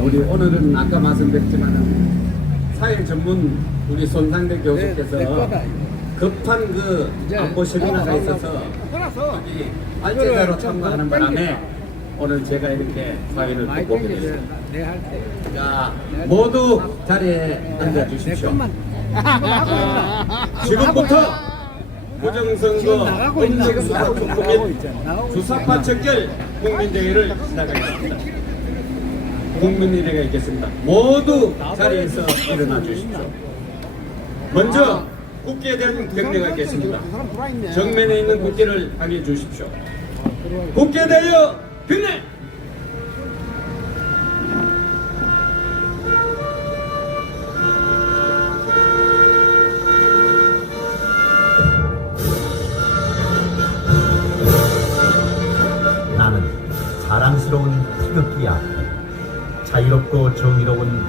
우리 오늘은 아까 말씀드렸지만은 사회 전문 우리 손상대 교수께서 급한 그 안보 세미나가 있어서 여기 알제자로 참가하는 바람에 오늘 제가 이렇게 사회를 또 보게 됐습니다. 자, 모두 자리에 앉아 주십시오. 지금부터 부정선거 음식수사 특구 및 주사파 척결 국민대회를 시작하겠습니다. 국민의례가 있겠습니다. 모두 자리에서 일어나 주십시오. 먼저 국기에 대한 경례가 있겠습니다. 정면에 있는 국기를 향해 주십시오. 국기에 대하여 경례! 나는 자랑스러운 태극기 앞에 자유롭고 정의로운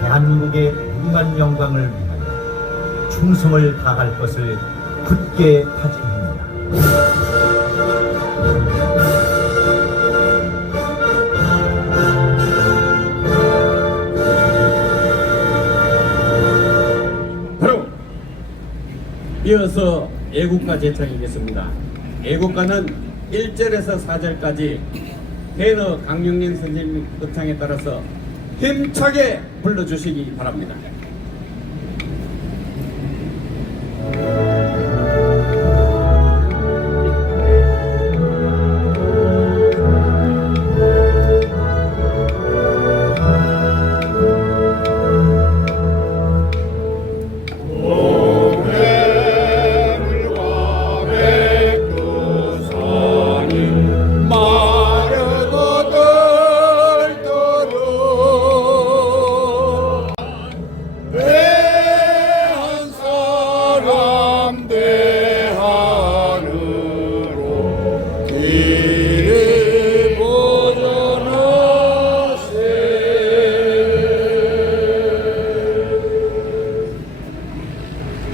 대한민국의 무궁한 영광을 위하여 충성을 다할 것을 굳게 다짐합니다. 바로 이어서 애국가 제창이겠습니다. 애국가는 1절에서 4절까지 배너 강용림 선생님 급창에 따라서 힘차게 불러주시기 바랍니다.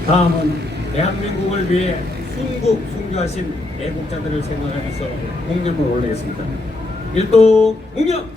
다음은 대한민국을 위해 순국순교하신 애국자들을 생각하면서 공념을 올리겠습니다. 일동 공념!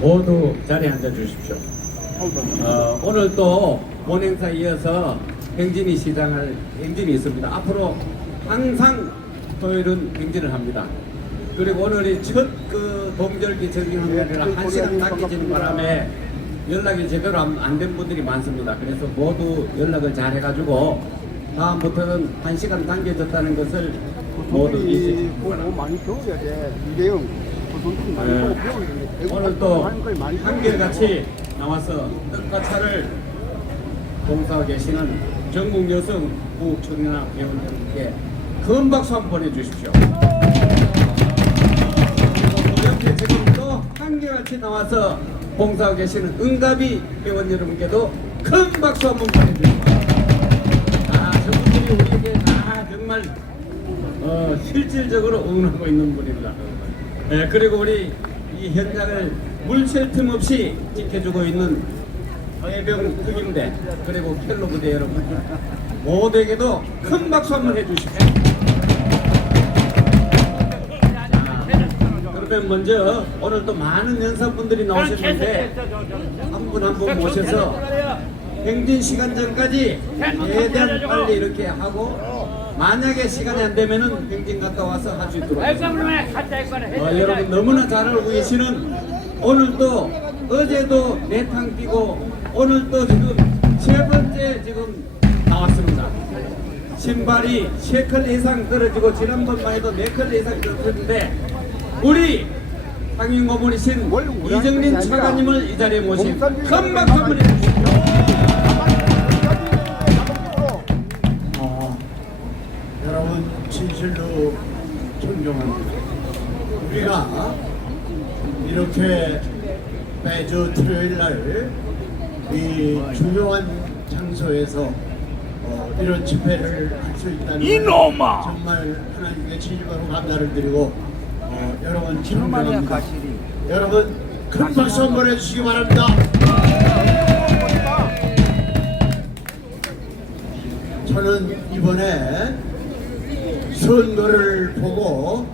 모두 자리에 앉아 주십시오. 오늘 또 본행사에 이어서 행진이 시장할 행진이 있습니다. 앞으로 항상 토요일은 행진을 합니다. 그리고 오늘이 첫 그 동절기 정기훈련이라 1시간 닦여지는 바람에 연락이 제대로 안 된 분들이 많습니다. 그래서 모두 연락을 잘 해가지고 다음부터는 1시간 당겨졌다는 것을 모두 잊으시기 바랍니다. 많이 배워야 돼. 이대형. 오늘 또 한결같이 나와서 뜻과 차를 봉사하고 계시는 전국 여성 부국 청년학 회원 여러분께 큰 박수 한번 보내주십시오. 이렇게 지금 또 한결같이 나와서 봉사하고 계시는 응답이 회원 여러분께도 큰 박수 한번 보내주십시오. 저분들이 우리에게 정말 실질적으로 응원하고 있는 분입니다. 네, 그리고 우리 이 현장을 물샐 틈 없이 지켜주고 있는 해병 특임대 그리고 켈로 부대 여러분 모두에게도 큰 박수 한번 해주십시오. 그러면 먼저 오늘 또 많은 연사분들이 나오셨는데 한 분 한 분 모셔서 행진 시간 전까지 최대한 빨리 이렇게 하고 만약에 시간이 안 되면은 행진 갔다 와서 할 수 있도록 여러분 너무나 잘 알고 계시는 오늘도 어제도 내탕 뛰고 오늘도 지금 세 번째 지금 나왔습니다. 신발이 3컬 이상 떨어지고 지난번만 해도 4컬 이상 떨어졌는데 우리 상임 고문이신 이정린 차관님을 이 자리에 모신 큰 박수 한번 해주십시오. 여러분 진실로 존경합니다. 우리가 이렇게 매주 토요일 날 이 중요한 장소에서 이런 집회를 할 수 있다는 이놈아! 정말 하나님께 진심으로 감사를 드리고 여러분 존경합니다. 여러분 큰 박수 한번 해주시기 바랍니다. 저는 이번에 선거를 보고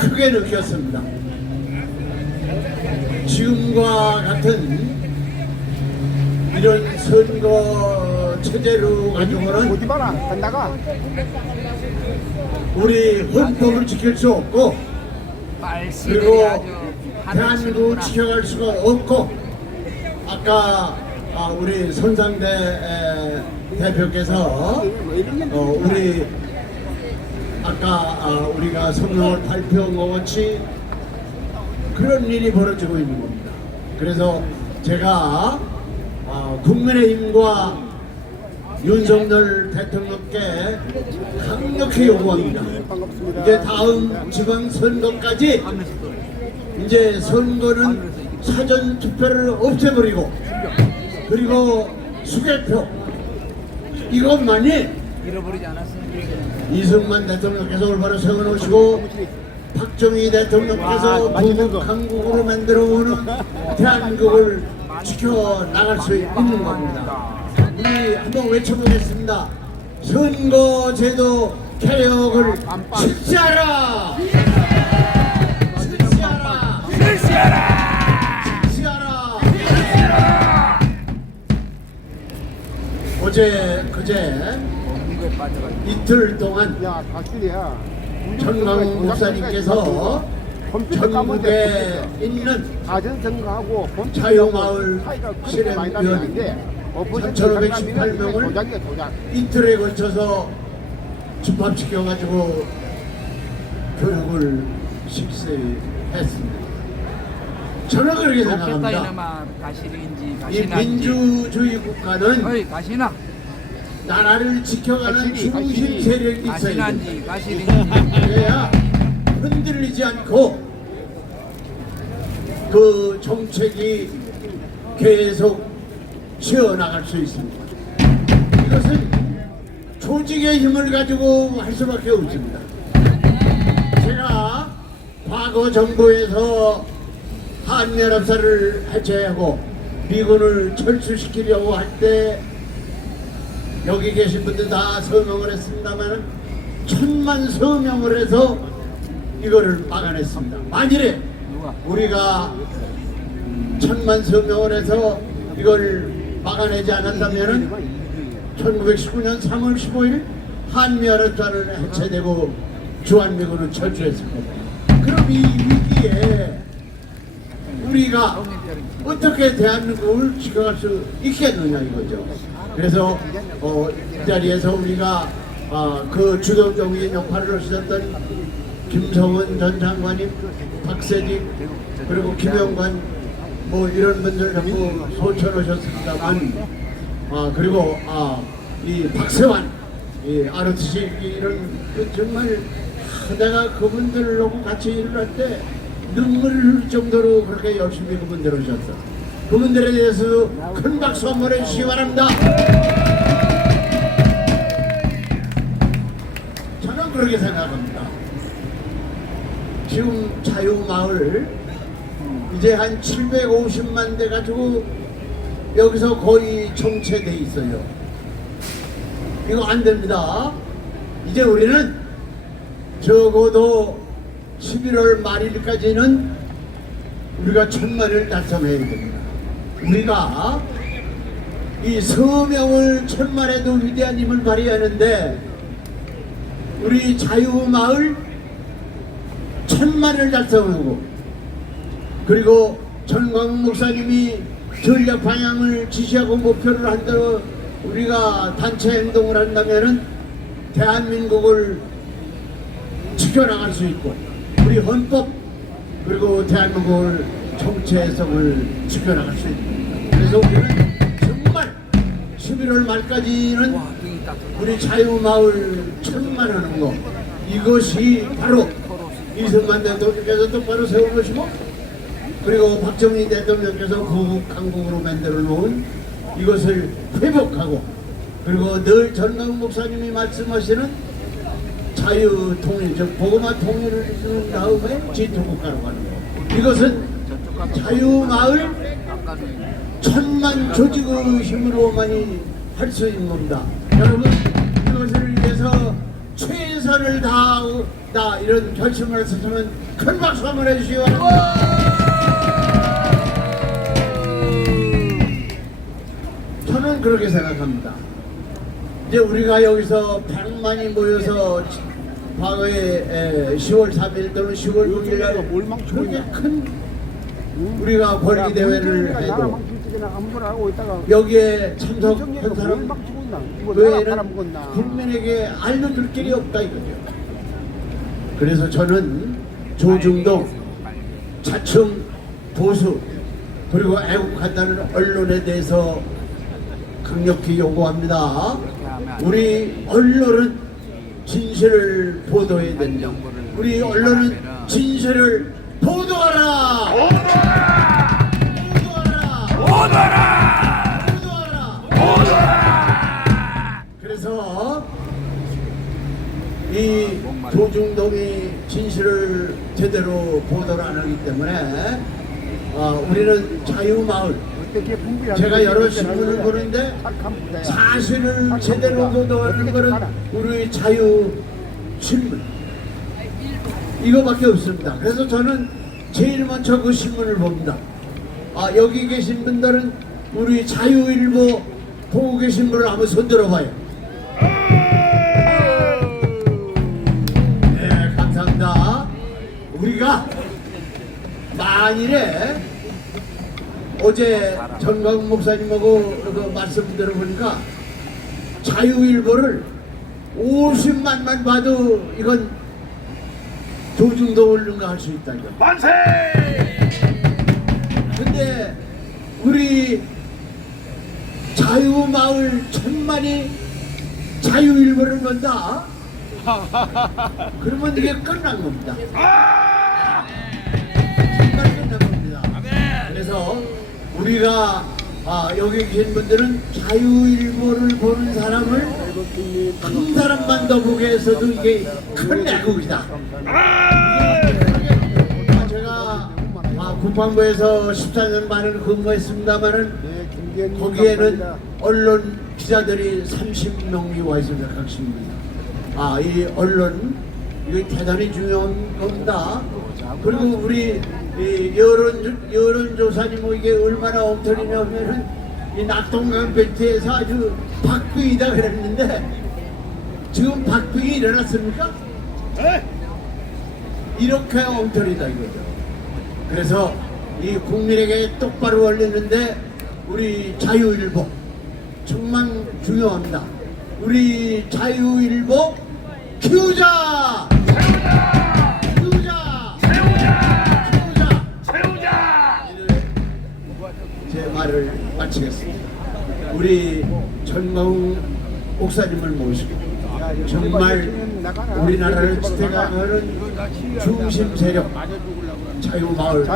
크게 느꼈습니다. 지금과 같은 이런 선거 체제로 가지고는 어디 봐라 간다가 우리 헌법을 지킬 수 없고 그리고 대한민국을 지켜갈 수가 없고 아까 우리 손상대 대표께서 우리 아까 우리가 성명을 발표한 것 같이 그런 일이 벌어지고 있는 겁니다. 그래서 제가 국민의힘과 윤석열 대통령께 강력히 요구합니다. 이제 다음 지방선거까지 이제 선거는 사전 투표를 없애버리고 그리고 수개표 이것만이 이승만 대통령께서 올바로 세워놓으시고 박정희 대통령께서 부국 강국으로 만들어오는 대한민국을 지켜나갈 수 있는 겁니다. 우리 한번 외쳐보겠습니다. 선거제도 개혁을 실시하라! 실시하라! 실시하라! 실시하라! 그제 이틀 동안 야 다출이야. 전광훈 목사님께서 전국에 있는 가전선거하고 자유마을 실행위원 3,518명을 이틀에 걸쳐서 집합시켜가지고 교육을 실시했습니다. 저는 그렇게 생각합니다. 이 민주주의 국가는 나라를 지켜가는 중심 세력이 있어야 됩니다. 그래야 흔들리지 않고 그 정책이 계속 지어나갈 수 있습니다. 이것은 조직의 힘을 가지고 할 수밖에 없습니다. 제가 과거 정부에서 한미연합사를 해체하고 미군을 철수시키려고 할 때 여기 계신 분들 다 서명을 했습니다만 1,000만 서명을 해서 이거를 막아냈습니다. 만일에 우리가 1,000만 서명을 해서 이걸 막아내지 않았다면 1919년 3월 15일 한미연합사는 해체되고 주한미군은 철수했습니다. 그럼 이 위기에 우리가 어떻게 대한민국을 지켜갈 수 있겠느냐 이거죠. 그래서 이 자리에서 우리가 그 주도적인 역할을 하셨던 김성은 전 장관님, 박세직 그리고 김영관 뭐 이런 분들 전부 소천하셨습니다만 그리고 이 박세환, 이 ROTC 이런 정말 내가 그분들하고 같이 일을 할 때 눈물 흘릴 정도로 그렇게 열심히 그분들 하셨어. 그분들에 대해서 큰 박수 한번 해주시기 바랍니다. 저는 그렇게 생각합니다. 지금 자유마을 이제 한 750만 대 가지고 여기서 거의 정체돼 있어요. 이거 안 됩니다. 이제 우리는 적어도 11월 말일까지는 우리가 1,000만을 달성해야 됩니다. 우리가 이 서명을 천만에도 위대한 힘을 발휘하는데 우리 자유마을 천만을 달성하고 그리고 전광훈 목사님이 전략 방향을 지시하고 목표를 한다고 우리가 단체 행동을 한다면은 대한민국을 지켜나갈 수 있고 우리 헌법 그리고 대한민국을 정체성을 지켜나갈 수 있고 그래서 우리는 정말 11월 말까지는 우리 자유마을 천만하는 거 이것이 바로 이승만 대통령께서 똑바로 세워놓으시고 그리고 박정희 대통령께서 구국 강국으로 만들어 놓은 이것을 회복하고 그리고 늘 전광훈 목사님이 말씀하시는 자유통일 즉 보고마 통일을 이루는 다음에 진토국가로 가는 거 이것은 자유마을 천만 조직의 힘으로만이 할 수 있는 겁니다. 여러분 이것을 위해서 최선을 다하다 이런 결심을 했으면 큰 박수 한번 해주시기 바랍니다. 저는 그렇게 생각합니다. 이제 우리가 여기서 100만이 모여서 과거에 10월 3일 또는 10월 6일 날 그렇게 큰 우리가 권리 대회를 해도 여기에 참석한 사람 외에는 국민에게 알려줄 길이 없다 이거죠. 그래서 저는 조중동, 자충, 보수 그리고 애국한다는 언론에 대해서 강력히 요구합니다. 우리 언론은 진실을 보도해야 된다. 우리 언론은 진실을 보도하라. 보도하라. 그래서 이 조중동이 진실을 제대로 보도를 안 하기 때문에 우리는 자유마을 제가 여러 신문을 보는데 사실을 제대로 보도하는 것은 우리 자유신문 이거밖에 없습니다. 그래서 저는 제일 먼저 그 신문을 봅니다. 여기 계신 분들은 우리 자유일보 보고 계신 분을 한번 손들어봐요. 네, 감사합니다. 우리가 만일에 어제 전광훈 목사님하고 그 말씀 들어보니까 자유일보를 50만만 봐도 이건 조중동을 능가할 수 있다 이거. 만세! 근데 우리 자유마을 천만이 자유일보를 본다? 그러면 이게 끝난 겁니다. 정말 끝난 겁니다. 그래서 우리가 여기 계신 분들은 자유일보를 보는 사람을 한 사람만 더 보게 해서도 이게 큰 애국이다. 제가 국방부에서 14년 만을 근무했습니다만은 거기에는 언론 기자들이 30명이 와 있습니다. 각 신문이. 이 언론 이게 대단히 중요한 겁니다. 그리고 우리 이 여론조사니 뭐 이게 얼마나 엉터리냐면은 이 낙동강 벨트에서 아주 박빙이다 그랬는데 지금 박빙이 일어났습니까? 이렇게 엉터리다 이거죠. 그래서 이 국민에게 똑바로 올리는데 우리 자유일보 정말 중요합니다. 우리 자유일보 키우자! 제 말을 마치겠습니다. 우리 전광훈 목사님을 모시고 정말 우리나라를 지탱하는 중심 세력 자유마을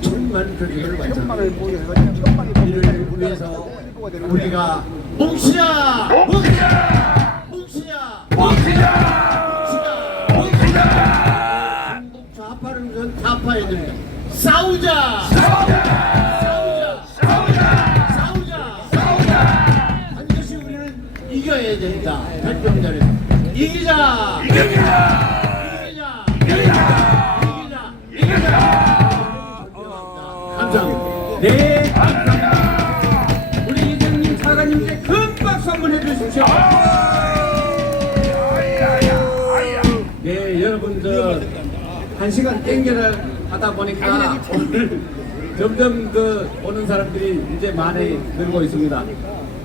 천만 조직을 완성합니다. 이를 위해서 우리가 뭉치자! 뭉치자! 뭉치자! 뭉치자! 뭉치자! 중국 좌파는 전 타파해야 됩니다. 싸우자! 반드시 우리는 이겨야 된다. 발표자에서 이기자! 감사합니다. 네, 감사합니다. 우리 이정님 차가 주십시오. 네, 여러분 저 1시간 땡겨를 하다 보니까 오늘 점점 오는 사람들이 이제 많이 늘고 있습니다.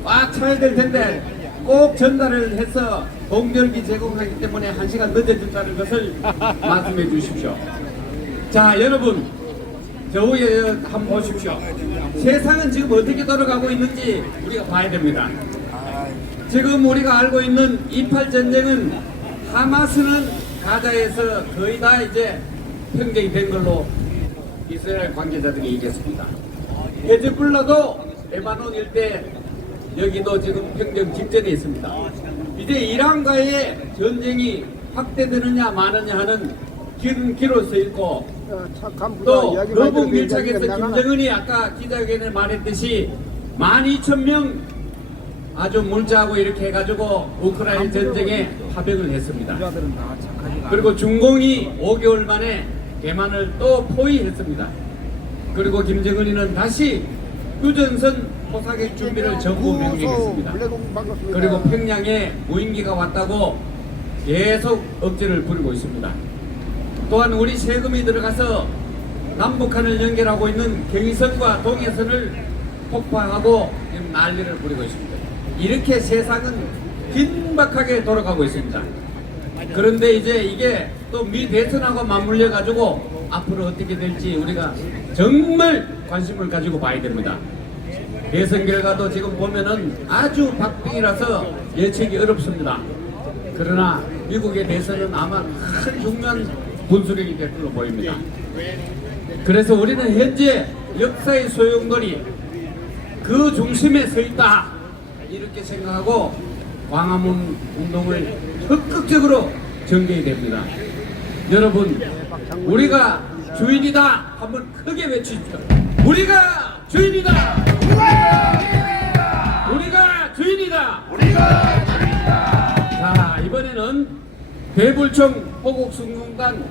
꽉 차야 될 텐데 꼭 전달을 해서 동결기 제공하기 때문에 1시간 늦어졌다는 것을 말씀해 주십시오. 자, 여러분 저 위에 한번 보십시오. 세상은 지금 어떻게 돌아가고 있는지 우리가 봐야 됩니다. 지금 우리가 알고 있는 28 전쟁은 하마스는 가자에서 거의 다 이제 평정이 된 걸로 이스라엘 관계자들이 얘기했습니다. 헤즈볼라도 레바논 일대 여기도 지금 평정 직전에 있습니다. 이제 이란과의 전쟁이 확대되느냐 마느냐 하는 길은 서 있고 또 러북 밀착에서 김정은이 아까 기자회견에 말했듯이 12,000명 아주 물자하고 이렇게 해가지고 우크라이나 전쟁에 파병을 했습니다. 그리고 중공이 5개월 만에 대만을 또 포위했습니다. 그리고 김정은이는 다시 휴전선 포사객 준비를 전부 명령했습니다. 그리고 평양에 무인기가 왔다고 계속 억지를 부리고 있습니다. 또한 우리 세금이 들어가서 남북한을 연결하고 있는 경의선과 동해선을 폭파하고 지금 난리를 부리고 있습니다. 이렇게 세상은 긴박하게 돌아가고 있습니다. 그런데 이제 이게 또 미 대선하고 맞물려 가지고 앞으로 어떻게 될지 우리가 정말 관심을 가지고 봐야 됩니다. 대선 결과도 지금 보면은 아주 박빙이라서 예측이 어렵습니다. 그러나 미국의 대선은 아마 큰 중요한 분수령이 될 걸로 보입니다. 그래서 우리는 현재 역사의 소용돌이 그 중심에 서 있다 이렇게 생각하고 광화문 운동을 적극적으로 전개해야 됩니다. 여러분 우리가 주인이다 한번 크게 외치십시오. 우리가 주인이다. 우리가 주인이다. 자, 이번에는 대불청 호국순공단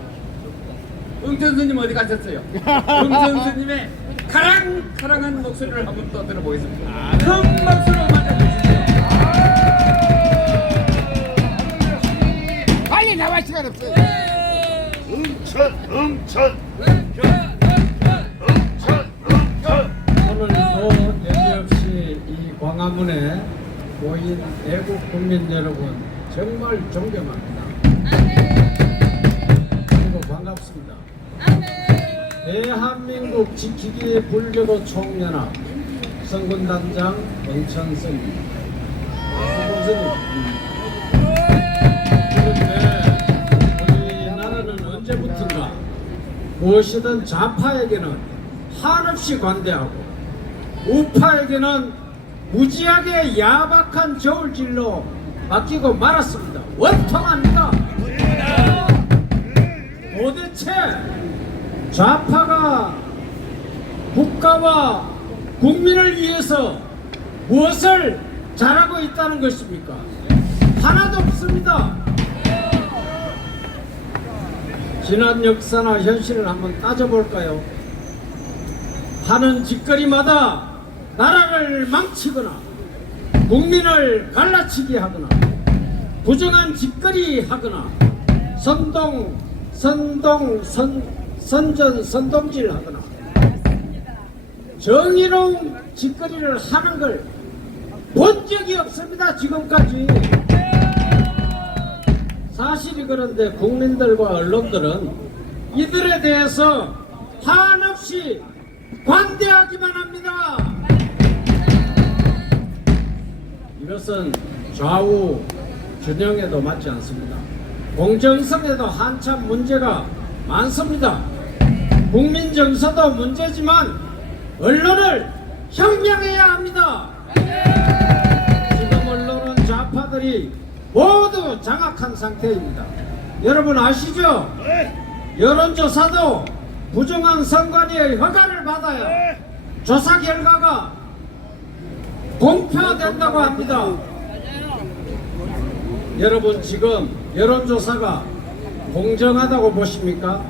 응천 스님 어디 가셨어요? 응천 스님의 카랑카랑한 목소리를 한번 또 들어보겠습니다. 큰 박수로 맞아주십시오. 빨리 나와 시간 없어요. 오늘도 여지없이 이 광화문에 모인 애국 국민 여러분 정말 존경합니다. 그리고 반갑습니다. 대한민국 지키기 불교도 총연합 성군단장 원천선입니다. 그런데 우리나라는 언제부턴가 무엇이든 좌파에게는 한없이 관대하고 우파에게는 무지하게 야박한 저울질로 맡기고 말았습니다. 원통합니다. 도대체 좌파가 국가와 국민을 위해서 무엇을 잘하고 있다는 것입니까? 하나도 없습니다. 지난 역사나 현실을 한번 따져볼까요? 하는 짓거리마다 나라를 망치거나 국민을 갈라치게 하거나 부정한 짓거리 하거나 선동질 하거나 정의로운 짓거리를 하는 걸 본 적이 없습니다. 지금까지. 사실이 그런데 국민들과 언론들은 이들에 대해서 한없이 관대하기만 합니다. 이것은 좌우 균형에도 맞지 않습니다. 공정성에도 한참 문제가 많습니다. 국민 정서도 문제지만 언론을 현명해야 합니다. 지금 언론은 좌파들이 모두 장악한 상태입니다. 여러분 아시죠? 여론조사도 부정한 선관위의 허가를 받아야 조사 결과가 공표된다고 합니다. 여러분 지금 여론조사가 공정하다고 보십니까?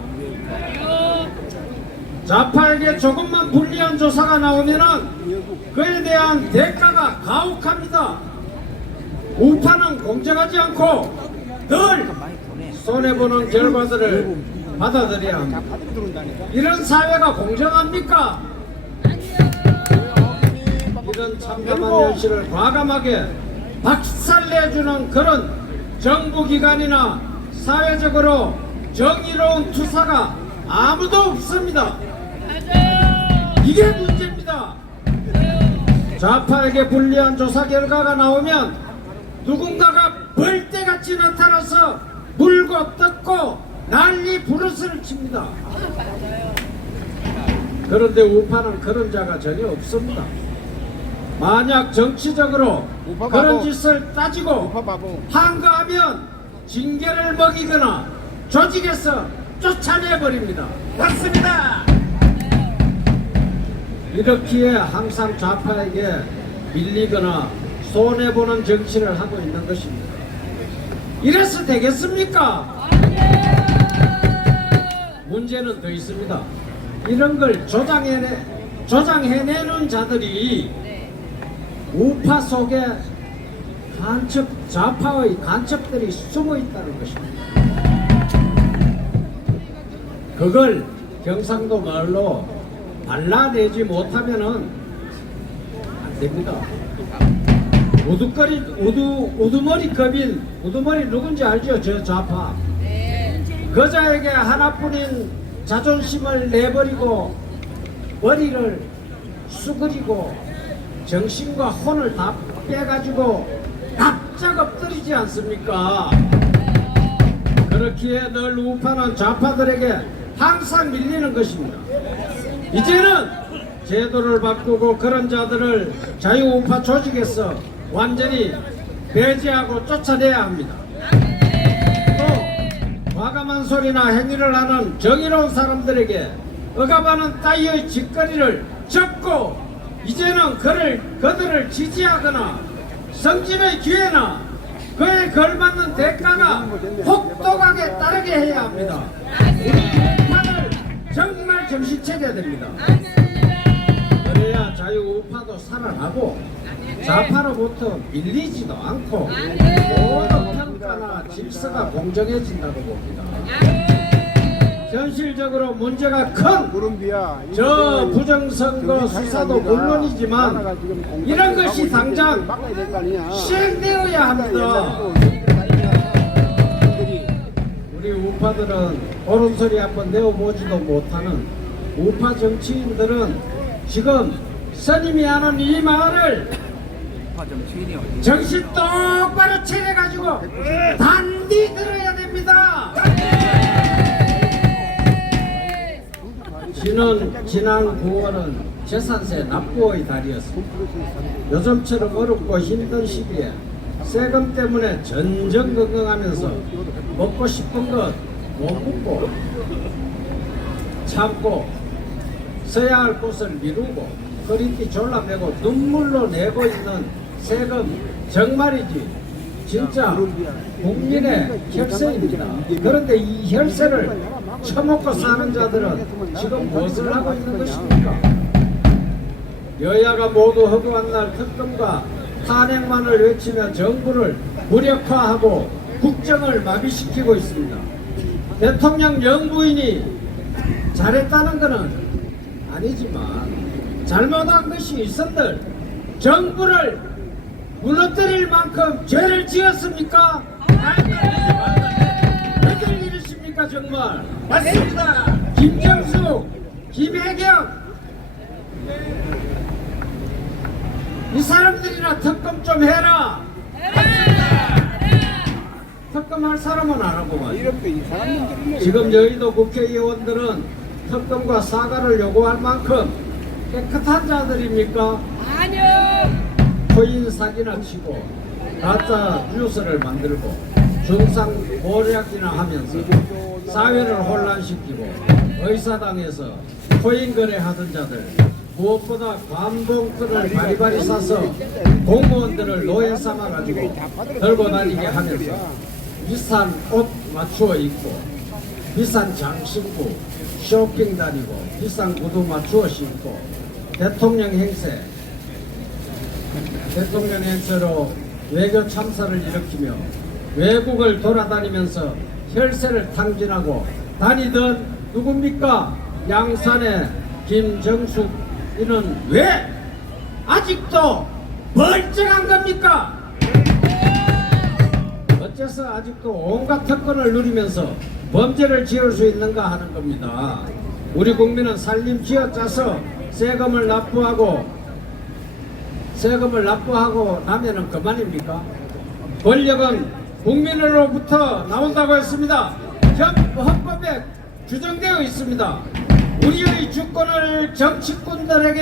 좌파에게 조금만 불리한 조사가 나오면은 그에 대한 대가가 가혹합니다. 우파는 공정하지 않고 늘 손해보는 결과들을 받아들여야 합니다. 이런 사회가 공정합니까? 이런 참담한 현실을 과감하게 박살내주는 그런 정부기관이나 사회적으로 정의로운 투사가 아무도 없습니다. 이게 문제입니다. 좌파에게 불리한 조사 결과가 나오면 누군가가 벌떼같이 나타나서 물고 뜯고 난리 부르스를 칩니다. 그런데 우파는 그런 자가 전혀 없습니다. 만약 정치적으로 우파 그런 바보. 짓을 따지고 우파 바보. 한가하면 징계를 먹이거나 조직에서 쫓아내버립니다. 맞습니다. 이렇기에 항상 좌파에게 밀리거나 손해보는 정치를 하고 있는 것입니다. 이래서 되겠습니까? 문제는 더 있습니다. 이런 걸 조장해내는 자들이 우파 속에 좌파의 간첩들이 숨어 있다는 것입니다. 그걸 경상도 말로 발라내지 못하면은 안 됩니다. 우두머리 겁인, 우두머리 누군지 알죠? 저 좌파. 그자에게 하나뿐인 자존심을 내버리고 머리를 수그리고 정신과 혼을 다 빼가지고 납작 엎드리지 않습니까? 그렇기에 늘 우파는 좌파들에게 항상 밀리는 것입니다. 이제는 제도를 바꾸고 그런 자들을 자유우파 조직에서 완전히 배제하고 쫓아내야 합니다. 또 과감한 소리나 행위를 하는 정의로운 사람들에게 억압하는 따위의 짓거리를 접고 이제는 그들을 지지하거나 성진의 기회나 그에 걸맞는 대가가 혹독하게 따르게 해야 합니다. 우리 우파를 정말 정신 차려야 됩니다. 그래야 자유우파도 살아나고 좌파로부터 밀리지도 않고 모든 평가나 질서가 공정해진다고 봅니다. 현실적으로 문제가 큰 무름비야. 저 부정선거 수사도 물론이지만 이런 것이 당장 시행되어야 합니다. 우리 우파들은 옳은 소리 한번 내어보지도 못하는 우파 정치인들은 지금 스님이 하는 이 말을 정신 똑바로 차려가지고 단디 들어야 됩니다. 지난 9월은 재산세 납부의 달이었습니다. 요즘처럼 어렵고 힘든 시기에 세금 때문에 전전긍긍하면서 먹고 싶은 것 못 먹고 참고 써야 할 곳을 미루고 허리띠 졸라매고 눈물로 내고 있는 세금 정말이지 진짜 국민의 혈세입니다. 그런데 이 혈세를 처먹고 사는 자들은 지금 무엇을 하고 있는 것입니까? 여야가 모두 허구한 날 특검과 탄핵만을 외치며 정부를 무력화하고 국정을 마비시키고 있습니다. 대통령 영부인이 잘했다는 것은 아니지만 잘못한 것이 있었들 정부를 무너뜨릴 만큼 죄를 지었습니까? 왜들 이러십니까 정말? 맞습니다. 김정숙, 김혜경 이 사람들이나 특검 좀 해라. 특검할 사람은 안 하고만. 이렇게 이상한 분들이 지금 여의도 국회의원들은 특검과 사과를 요구할 만큼 깨끗한 자들입니까? 아니요. 코인 사기나 치고 가짜 뉴스를 만들고 중상 모략이나 하면서 사회를 혼란시키고 의사당에서 코인 거래하던 자들 무엇보다 관봉들을 바리바리 싸서 공무원들을 노예 삼아가지고 들고 다니게 하면서 비싼 옷 맞추어 입고 비싼 장 신고 쇼핑 다니고 비싼 구두 맞추어 신고 대통령 행세로 외교 참사를 일으키며 외국을 돌아다니면서 혈세를 탕진하고 다니던 누굽니까? 양산의 김정숙 이는 왜 아직도 멀쩡한 겁니까? 어째서 아직도 온갖 특권을 누리면서 범죄를 지을 수 있는가 하는 겁니다. 우리 국민은 살림 쥐어짜서 세금을 납부하고 나면은 그만입니까? 권력은 국민으로부터 나온다고 했습니다. 헌법에 규정되어 있습니다. 우리의 주권을 정치꾼들에게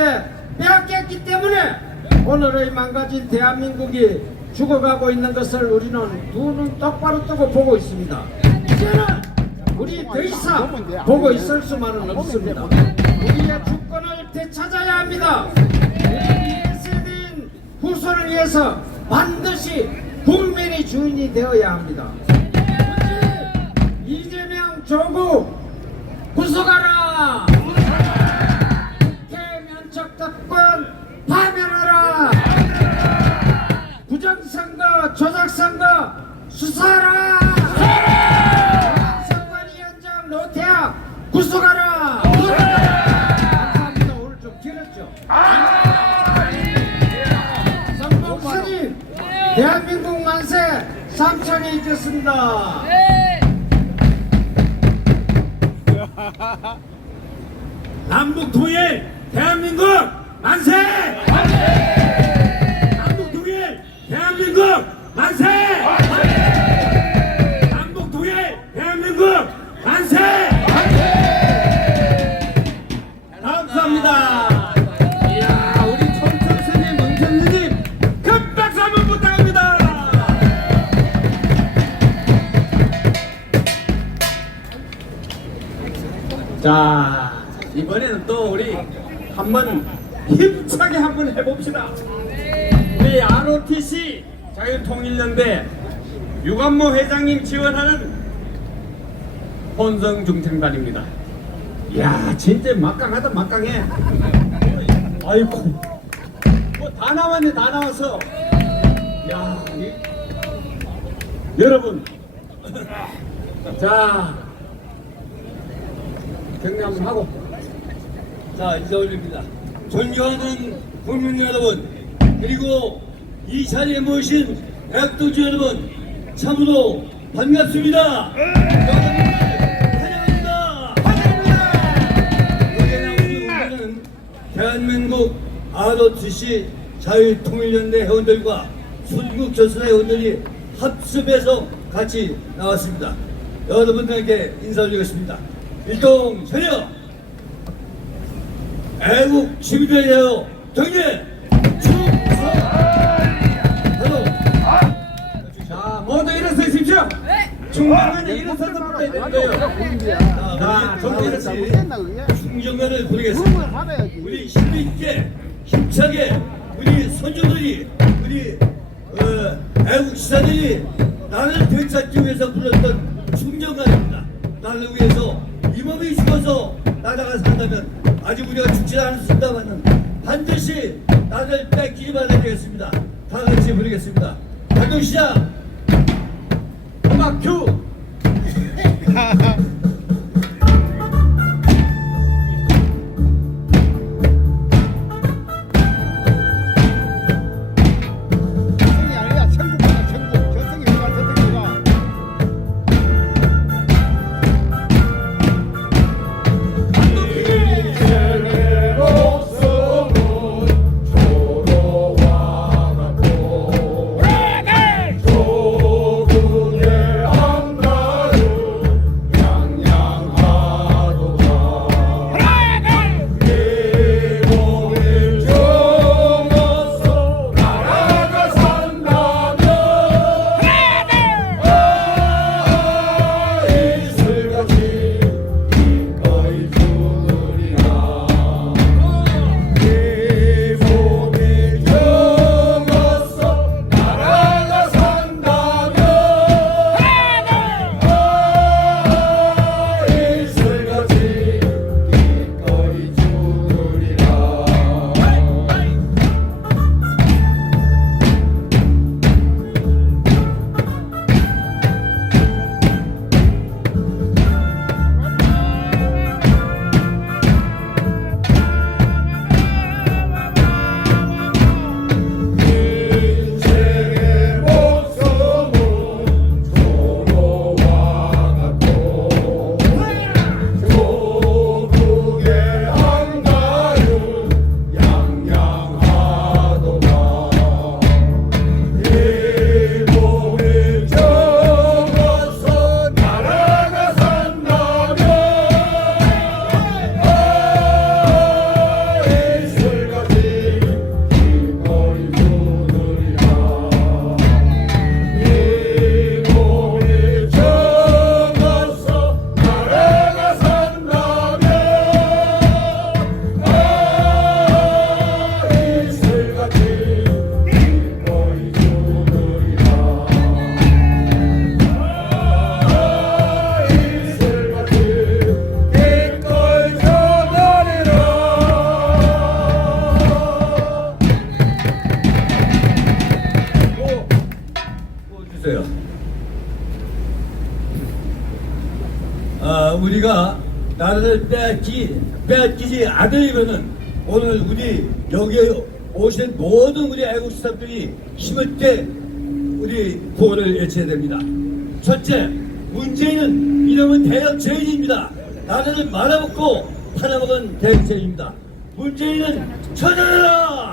빼앗겼기 때문에 오늘의 망가진 대한민국이 죽어가고 있는 것을 우리는 두 눈 똑바로 뜨고 보고 있습니다. 이제는 우리 더 이상 보고 있을 수만은 없습니다. 우리의 주권을 되찾아야 합니다. 우리 세대인 후손을 위해서 반드시 국민이 주인이 되어야 합니다. 이재명 조국 구속하라! 국회 면책 특권 파면하라! 부정선거, 조작선거 수사하라! 선관위원장 노태악 구속하라! 감사합니다. 오늘 좀 길었죠? 성목사님 대한민국 만세 삼천이 있겠습니다. 남북 통일 대한민국 만세! 남북 통일 대한민국 만세! 남북 통일 대한민국 만세! 감사합니다. 이야, 우리 총총스님, 문천수님 큰 박수 한번 부탁합니다. 자, 이번에는 또 우리 한번 힘차게 한번 해봅시다. 우리 ROTC 자유통일연대 유관모 회장님 지원하는 혼성중생단입니다. 이야, 진짜 막강하다, 막강해. 아이고, 뭐 다 나왔네, 다 나왔어. 야, 여러분, 자, 경례 한번 하고. 자, 인사 올립니다. 존경하는 국민 여러분, 그리고 이 자리에 모이신 대학도주 여러분, 참으로 반갑습니다. 환영합니다. 여기에 나오신 우리는 대한민국 ROTC 자유통일연대 회원들과 순국 교수대 회원들이 합습해서 같이 나왔습니다. 여러분들에게 인사 올리겠습니다. 일동 전혀 애국 시민들에 대하여 경례 충성. 자, 모두 일어서십시오. 충정면에 일어서서 불러야 되는 거예요. 자, 저도 일어서. 충정면을 부르겠습니다. 받아야지. 우리 힘있게 힘차게 우리 선조들이 우리 애국 시사들이 나를 되찾기 위해서 불렀던 충정가입니다. 나를 위해서 이 몸이 죽어서 나라가 산다면 아직 우리가 죽지 않았습니다만 반드시 나를 뺏기지 말아야 되겠습니다. 다 같이 부르겠습니다. 작동 시작. 음악 큐. 천승이 아니야, 천국이야, 천국. 천승이 누가 천승이가. 조국의 우리가 나라를 빼앗기지 않으려면은 오늘 우리 여기에 오신 모든 우리 애국 사람들이 힘을 때 우리 구호를 외쳐야 됩니다. 첫째, 문재인은 이름은 대역 죄인입니다. 나라를 말아먹고 팔아먹은 대역 죄인입니다. 문재인은 처단하라!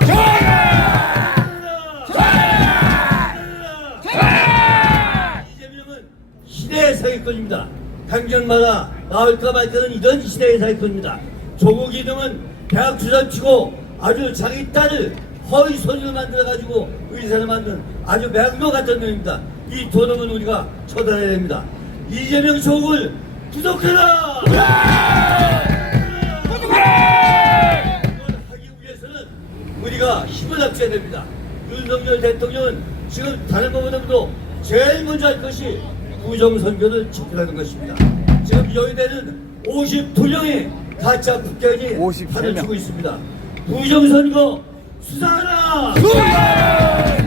이재명은 시대의 사기꾼입니다. 당전마다 나올까 말까는 이런 시대의 사기꾼입니다. 조국 이름은 대학 주장치고 아주 자기 딸을 허위 소리를 만들어가지고 의사를 만든 아주 맹로 같은 놈입니다. 이 두 놈은 우리가 처단해야 됩니다. 이재명 조국을 구속해라! 하기 위해서는 우리가 힘을 합쳐야 됩니다. 윤석열 대통령은 지금 다른 것보다도 제일 먼저 할 것이 부정선거를 집행하는 것입니다. 지금 여의대는 52명의 가짜 국회의원이 53명. 판을 치고 있습니다. 부정선거 수사하라! 수사하라!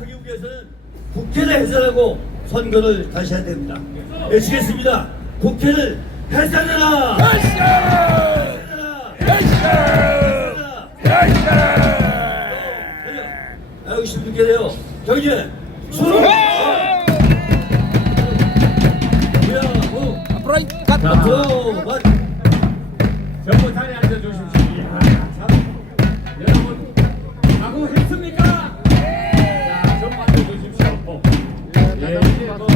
하기 위해서는 국회를 해산하고 선거를 다시 해야 됩니다. 외치겠습니다. 국회를 해산하라! 알고 싶은 분께요. 경제 수로 앞으로 갓. 앞으로 전부 자리에 앉아주십시오. 이야, 참. 여러분, 각오했습니까? 자, 전부 앉아주십시오. 예, 이제 뭐,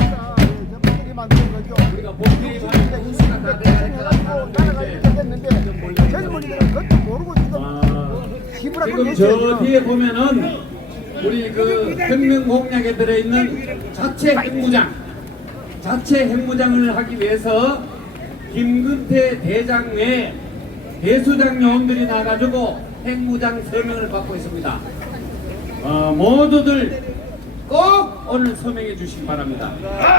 우리가 복귀 하는 공수가 다 되는데, 젊은이들은 그것도 모르고 지금 저 뒤에 보면은, 우리 그 혁명 공약에 들어있는 자체 핵무장을 하기 위해서 김근태 대장 외에 대수장 요원들이 나가지고 핵무장 서명을 받고 있습니다. 모두들 꼭 오늘 서명해 주시기 바랍니다.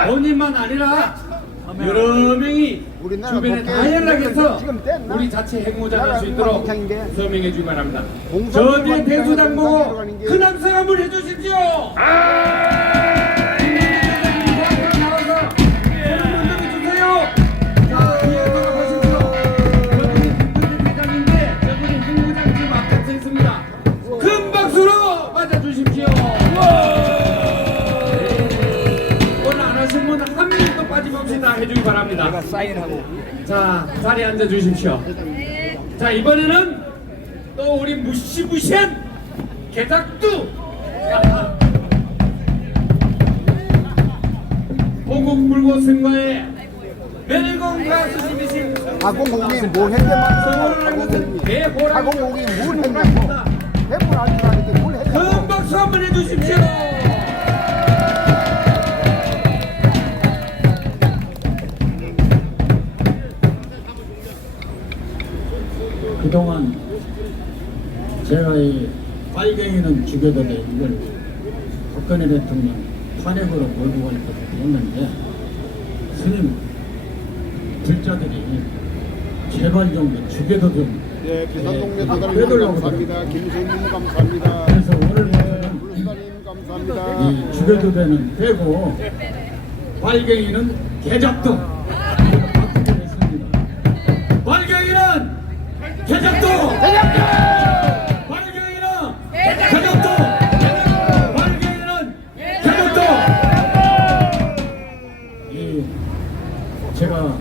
본인만 아니라 여러 명이 우리나라 주변에 국회 다 연락해서 지금 됐나? 우리 자체 핵무장할 수 있도록 공산주의인데. 서명해 주기 바랍니다. 공산주의 저 뒤에 대수장 보고 공산주의로 가는 게- 큰 함성 한번 해주십시오. 큰 박수로 맞아주십시오. 오늘 안 하신 분 한 명도 빠짐없이 다 해주기 바랍니다. 사인하고. 자, 자리에 앉아 주십시오. 자, 이번에는 또 우리 무시무시한 개작두 보국 물고 승과의 멸공 가수님이신 가공공이 뭐 했냐면 성원을 한 것은 대호랑 가공공이 뭘 했냐고. 대본 알줄 아는데 뭘 큰 했냐고. 박수 한번 해주십시오. 그동안 제가 이 빨갱이는 죽여도 돼 이걸 박근혜 대통령 탄핵으로 몰고 갈 것을 했는데 스님 불자들이 제발 좀 죽여도 좀 네, 비산동네 도달님 빼돌려고 감사합니다. 김선님 감사합니다. 그래서 오늘 보면은 불사님 감사합니다. 이 죽여도 되는 빼고 빨갱이는 개잡도 이렇게 바꾸기로 했습니다. 빨갱이는 개작도! 빨갱이는 개작도! 빨갱이는 개작도! 이 제가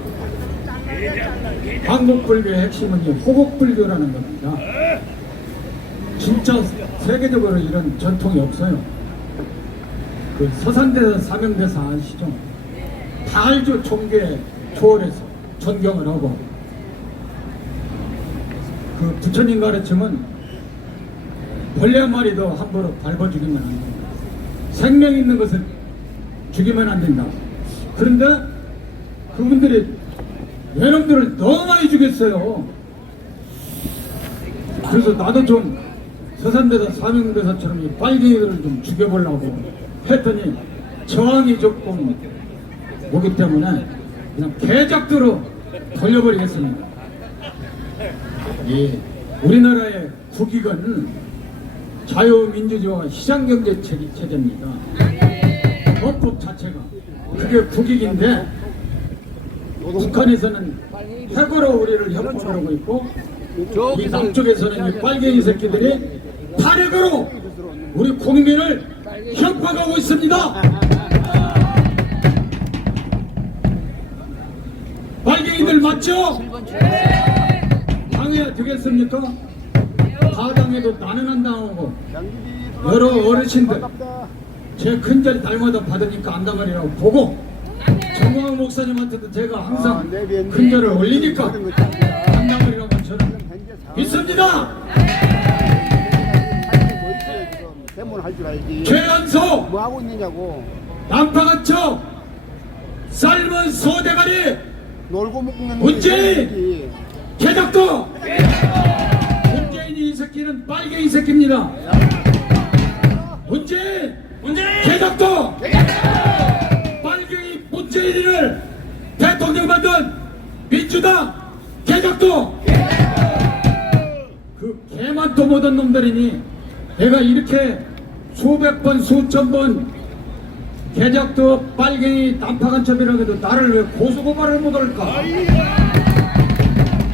한국불교의 핵심은 이 호국불교라는 겁니다. 진짜 세계적으로 이런 전통이 없어요. 그 서산대사 사명대사 아시죠? 다 알죠. 총계 초월해서 존경을 하고 그 부처님 가르침은 벌레 한 마리도 함부로 밟아 죽이면 안 된다. 생명 있는 것을 죽이면 안 된다. 그런데 그분들이 외놈들을 너무 많이 죽였어요. 그래서 나도 좀 서산대사 사명대사처럼 이 빨갱이들을 좀 죽여보려고 했더니 저항이 조금 오기 때문에 그냥 개작도로 돌려버리겠습니다. 예, 우리나라의 국익은 자유민주주의와 시장경제 체제입니다. 헌법 자체가 그게 국익인데 북한에서는 핵으로 우리를 협박을 하고 있고 이 남쪽에서는 이 빨갱이 새끼들이 탄핵으로 우리 국민을 협박하고 있습니다. 빨갱이들 맞죠? 당해야 되겠습니까? 다 당해도 나는 안 당하고 여러 어르신들 제 큰절 달마다 받으니까 안 당하리라고 보고 정광훈 목사님한테도 제가 항상 큰절을 올리니까 안 당하리라고 저는 믿습니다. 대문 줄 알지. 최연소 뭐 하고 있느냐고. 난파간척 삶은 소대가리 놀고 먹는 문재인! 개작도 문재인이 이 새끼는 빨갱이 새끼입니다. 문재인 개작도 빨갱이 문재인이를 대통령 만든 민주당 개작도 그 개만 또 못한 놈들이니 내가 이렇게 수백 번 수천 번 개작도 빨갱이 난파간첩이라고 해도 나를 왜 고소고발을 못할까?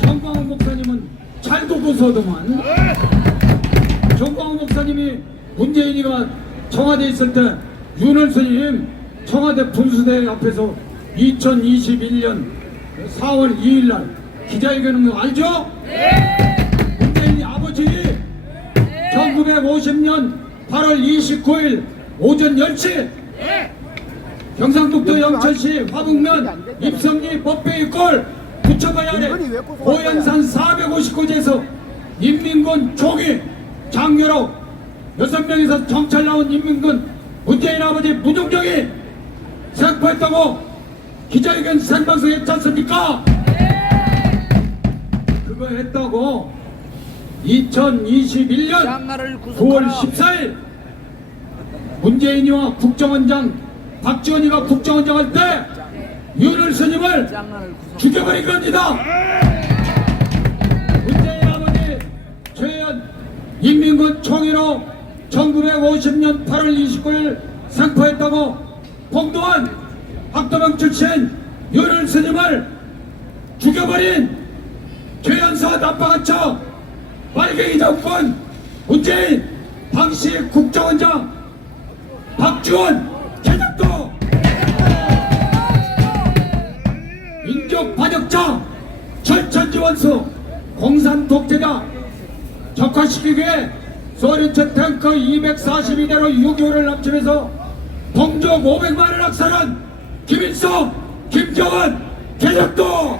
정광훈 목사님은 잘도 고소하더만. 정광훈 목사님이 문재인이가 청와대에 있을 때 윤월스님 청와대 분수대 앞에서 2021년 4월 2일 날 기자회견한 거 알죠? 문재인이 아버지 1950년 8월 29일 오전 10시 경상북도 영천시 화북면 입성리 법배위골 부처바위 아래 고연산 459제에서 인민군 총위 장렬호 6명에서 정찰 나온 인민군 문재인 아버지 무중정이 생포했다고 기자회견 생방송 했지 않습니까? 그거 했다고 2021년 9월 14일 문재인이와 국정원장 박지원이가 국정원장 할 때 윤을스님을 죽여버린 겁니다. 문재인 아버지 최현 인민군 총위로 1950년 8월 29일 생포했다고 봉도한 학도병 출신 윤을스님을 죽여버린 최연소 난파간첩 빨갱이 정권 문재인 당시 국정원장 박지원 개작도 민족 반역자 철천지원수 공산 독재자 적화시키기 위해 소련제 탱크 242대로 6.25를 남침해서 동족 500만을 학살한 김일성 김정은 개작도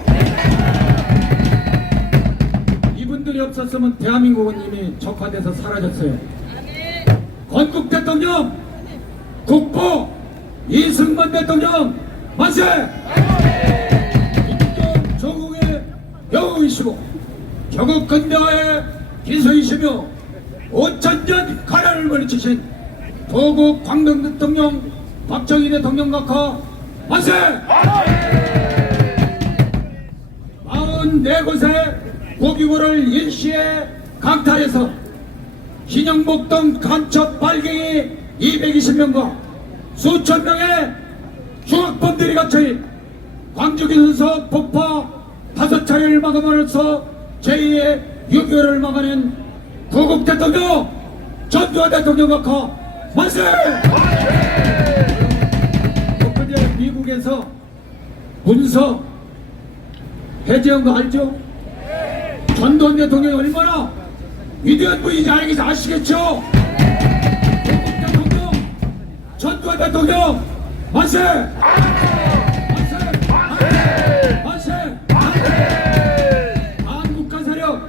이분들이 없었으면 대한민국은 이미 적화돼서 사라졌어요. 건국 대통령 국보 이승만 대통령 만세! 민족 조국의 영웅이시고 경국 근대화의 기수이시며 5천년 가난을 물리치신 도국 광명 대통령 박정희 대통령 각하 만세! 44곳의 고기고를 일시에 강탈해서 신영복동 간첩 빨갱이 220명과 수천 명의 중학범들이 갇혀인 광주기순서 폭파 5차례를 막음으로써 제2의 6.25를 막아낸 구국 대통령 전두환 대통령 각하 만세! 엊그제 미국에서 문서 해제한 거 알죠? 전두환 대통령이 얼마나 위대한 분인지 아시겠죠? 대통령 전두환 대통령 만세! 만세! 만세! 만세! 한국간 세력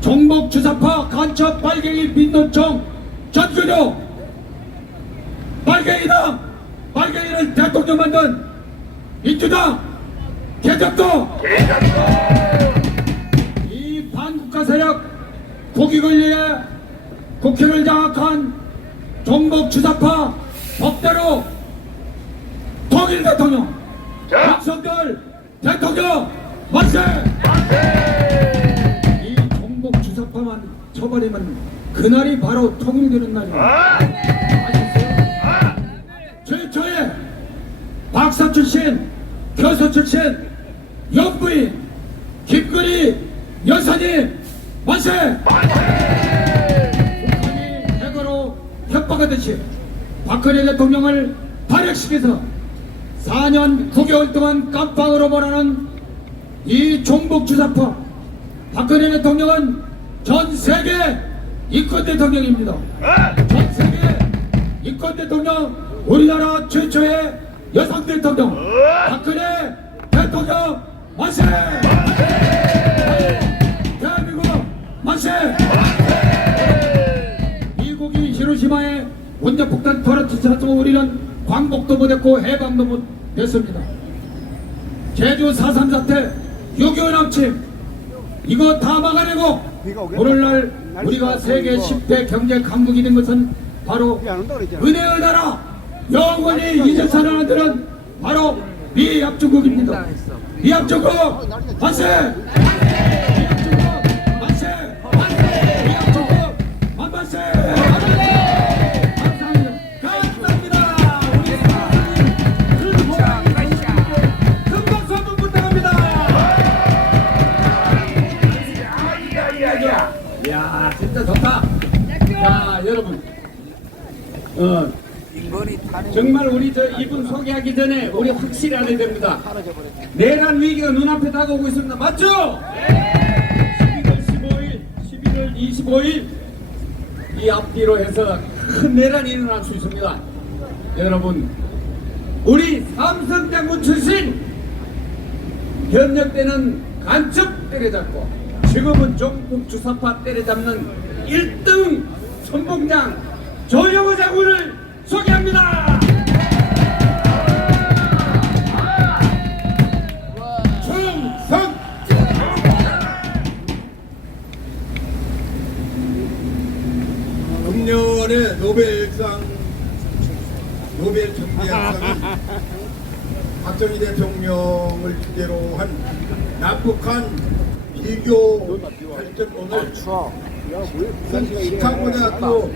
종북 주사파 간첩 빨갱이 민노총 전교조 빨갱이당 빨갱이를 대통령 만든 민주당 개작도 이 반국가 세력 국익을 위해 국회를 장악한 종북 주사파 법대로 통일 대통령 윤석열 대통령 만세! 이 종북 주사파만 쳐버리면 그날이 바로 통일되는 날이에요. 아셨어요? 최초의 교도소 출신 영부인 김건희 여사님 만세! 북한이 핵으로 협박하듯이 박근혜 대통령을 발핵시켜서 4년 9개월 동안 깜빵으로 보내는 이 종북주사파 박근혜 대통령은 전 세계 이권 대통령입니다. 전 세계 이권 대통령, 우리나라 최초의 여성 대통령 박근혜 대통령 만세! 대한민국 만세! 미국이 히로시마에 원자폭탄 터뜨려서 우리는 광복도 못했고 해방도 못했습니다. 제주 4.3 사태, 6.25 남침 이거 다 막아내고 오늘날 우리가 세계 10대 경제 강국이 된 것은 바로 은혜의 나라 영원히 잊어 살아나는 데는 바로 미합중국입니다. 미합중국 만세! 미합중국 만세! 미합중국 만세! 감사합니다. 우리 사랑하는 큰 박수 한번 부탁합니다. 이야 진짜 좋다. 자 여러분 정말 우리 저 이분 소개하기 전에 우리 확실히 알아야 됩니다. 내란 위기가 눈앞에 다가오고 있습니다. 맞죠? 11월 25일 이 앞뒤로 해서 큰 내란이 일어날 수 있습니다. 여러분 우리 삼성 장군 출신 현역 때는 간첩 때려잡고 지금은 종북 주사파 때려잡는 1등 선봉장 조영호 장군을 소개합니다. 충성! 금년에 노벨 정리학상은 박정희 대통령을 주제로 한 남북한 비교 발전론을 시카고대학교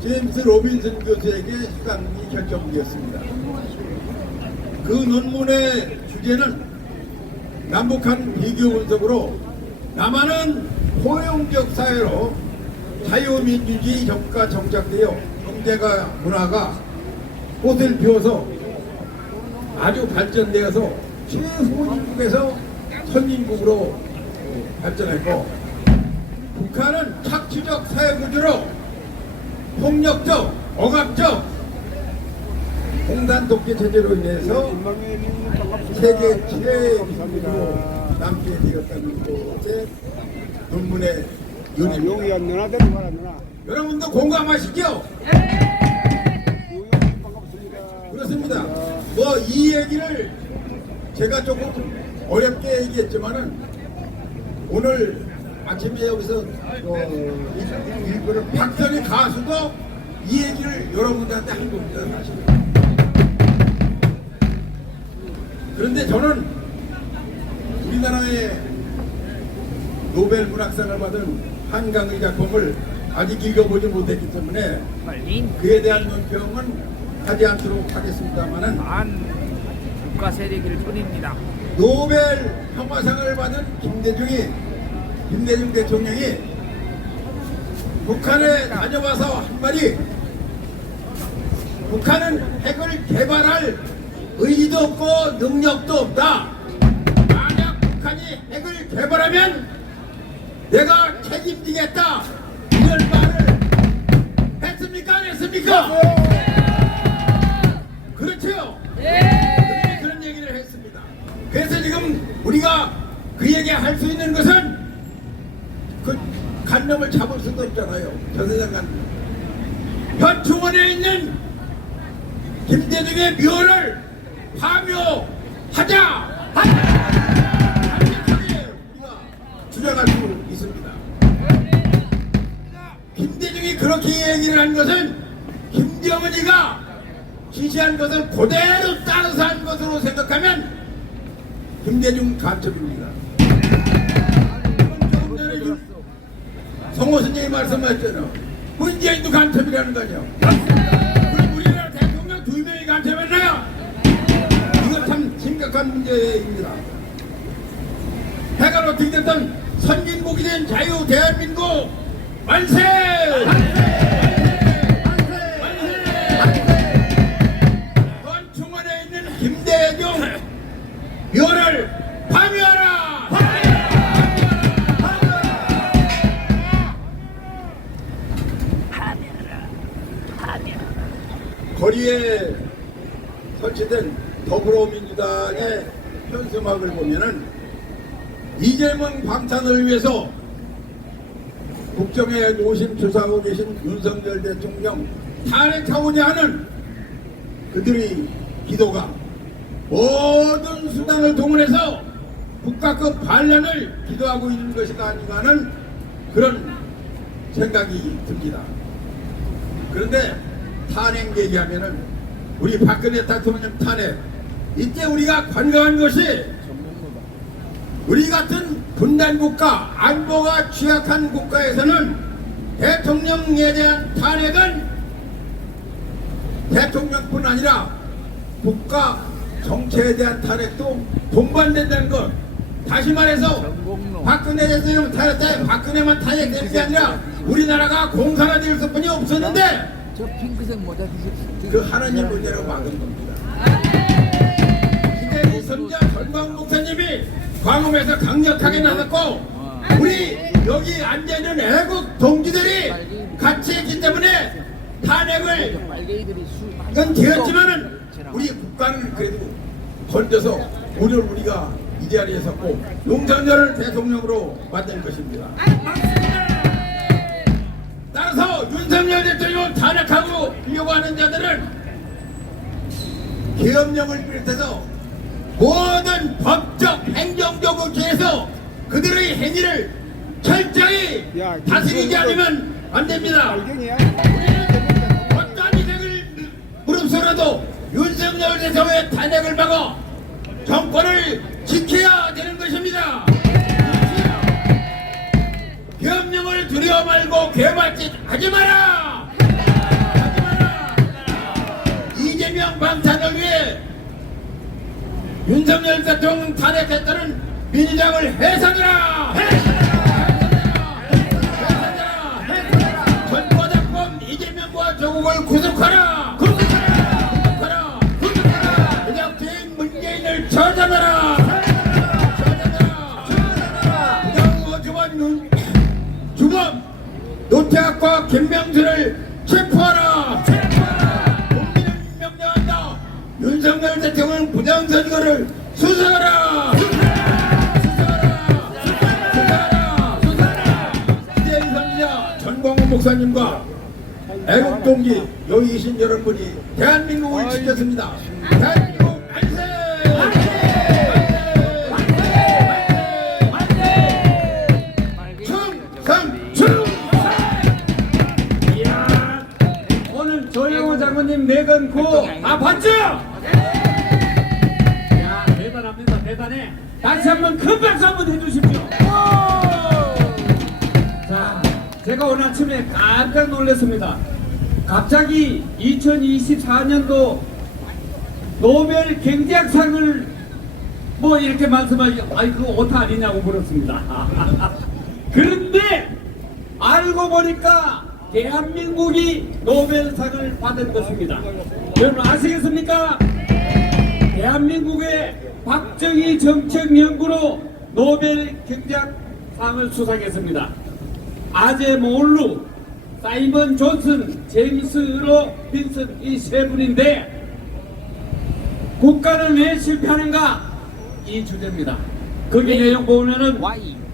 제임스 로빈슨 교수에게 수강이 결정되었습니다. 그 논문의 주제는 남북한 비교 분석으로 남한은 포용적 사회로 자유민주주의 정가 정착되어 경제가 문화가 꽃을 피워서 아주 발전되어서 최후진국에서 선진국으로 발전했고 북한은 착취적 사회구조로 폭력적, 억압적 공산 독재 체제로 인해서 세계 최빈국으로 남게 되었다는 것에 논문의 요지입니다. 여러분도 공감하시죠? 그렇습니다. 뭐 이 얘기를 제가 조금 어렵게 얘기했지만은 오늘 아침에 여기서 일부러 박선희 가수도 이 얘기를 여러분들한테 한 겁니다, 사실. 그런데 저는 우리나라의 노벨 문학상을 받은 한강의 작품을 아직 읽어보지 못했기 때문에 그에 대한 논평은 하지 않도록 하겠습니다만은 국가 세력일 뿐입니다. 노벨 평화상을 받은 김대중 대통령이 북한에 다녀와서 한 말이 북한은 핵을 개발할 의지도 없고 능력도 없다. 만약 북한이 핵을 개발하면 내가 책임지겠다. 이런 말을 했습니까? 안 했습니까? 그렇죠? 그런 얘기를 했습니다. 그래서 지금 우리가 그 얘기 할 수 있는 것은 그 간놈을 잡을 수도 없잖아요. 전 세상 간놈. 현충원에 있는 김대중의 묘를 파묘하자. 강력하게 우리가 주장할 수 있습니다. 김대중이 그렇게 얘기를 한 것은 김정은이가 지시한 것을 그대로 따라서 한 것으로 생각하면 김대중 간첩입니다. 조금 전에 성호 선생님이 말씀하셨잖아요. 문재인도 간첩이라는 거죠. 그럼 우리나라 대통령 2명이 간첩이잖아요. 이거 참 심각한 심각한 문제입니다. 해가 어떻게 됐든 선진국이 된 자유 대한민국 만세! 건충원에 있는 김대중 묘를 파묘하라! 거리에 설치된 더불어민주당의 현수막을 보면은 이재명 방탄을 위해서 국정에 노심초사하고 계신 윤석열 대통령 탄핵하고자 하는 그들의 기도가 모든 수단을 동원해서 국가급 반란을 기도하고 있는 것이가 아닌가 하는 그런 생각이 듭니다. 그런데 탄핵 얘기하면은 우리 박근혜 대통령 탄핵, 이때 우리가 관광한 것이 우리 같은 분단국가, 안보가 취약한 국가에서는 대통령에 대한 탄핵은 대통령뿐 아니라 국가 정체에 대한 탄핵도 동반된다는 것. 다시 말해서 박근혜 대통령 탄핵 때 박근혜만 탄핵되는 게 아니라 우리나라가 공산화될 수뿐이 없었는데 저 핑크색 모자 그 하나님 문제로 막은 겁니다. 이제 선자 전광 목사님이 광화문에서 강력하게 나섰고 우리 여기 앉아있는 애국 동지들이 같이 했기 때문에 탄핵을 빨갱이들이 건 되었지만은 우리 국가는 그래도 건져서 오늘 우리가 이 자리에 섰고 윤석열을 대통령으로 만들 것입니다. 따라서 윤석열 대통령을 탄핵하고 하는 자들은 계엄령을 비롯해서 모든 법적 행정적 의회에서 그들의 행위를 철저히 다스리지 않으면 안 됩니다. 우리는 어떠한 희생을 무릅쓰러도 윤석열 대통령의 탄핵을 막아 정권을 지켜야 되는 것입니다. 계엄령을 두려워 말고 개발짓 하지 마라! 하지 마라! 이재명 방탄을 위해 윤석열 대통령 탄핵했다는 민주당을 해산하라! 해산하라! 전과작범 이재명과 조국을 구속하라! 구속하라! 그냥 문재인을 처단하라! 주범 노태악과 김명수를 체포하라! 국민을 명령한다! 윤석열 대통령 부당선거를 수사하라! 이재명 선지자 전광훈 목사님과 애국 동지 여기 계신 여러분이 대한민국을 지켰습니다. 대한민국 만세! 조영호 장군님 내건고 다 봤죠? 야 대단합니다. 대단해. 다시 한번 큰 박수 한번 해주십시오. 자, 제가 오늘 아침에 깜짝 놀랐습니다. 갑자기 2024년도 노벨 경제학상을 뭐 이렇게 말씀하시고 아니 그거 오타 아니냐고 물었습니다. 그런데 알고 보니까 대한민국이 노벨상을 받은 것입니다. 여러분 아시겠습니까? 대한민국의 박정희 정책연구로 노벨 경제학상을 수상했습니다. 아제 몰루, 사이먼 존슨, 제임스 로 빈슨 이 세 분인데 국가는 왜 실패하는가? 이 주제입니다. 거기 내용 보면은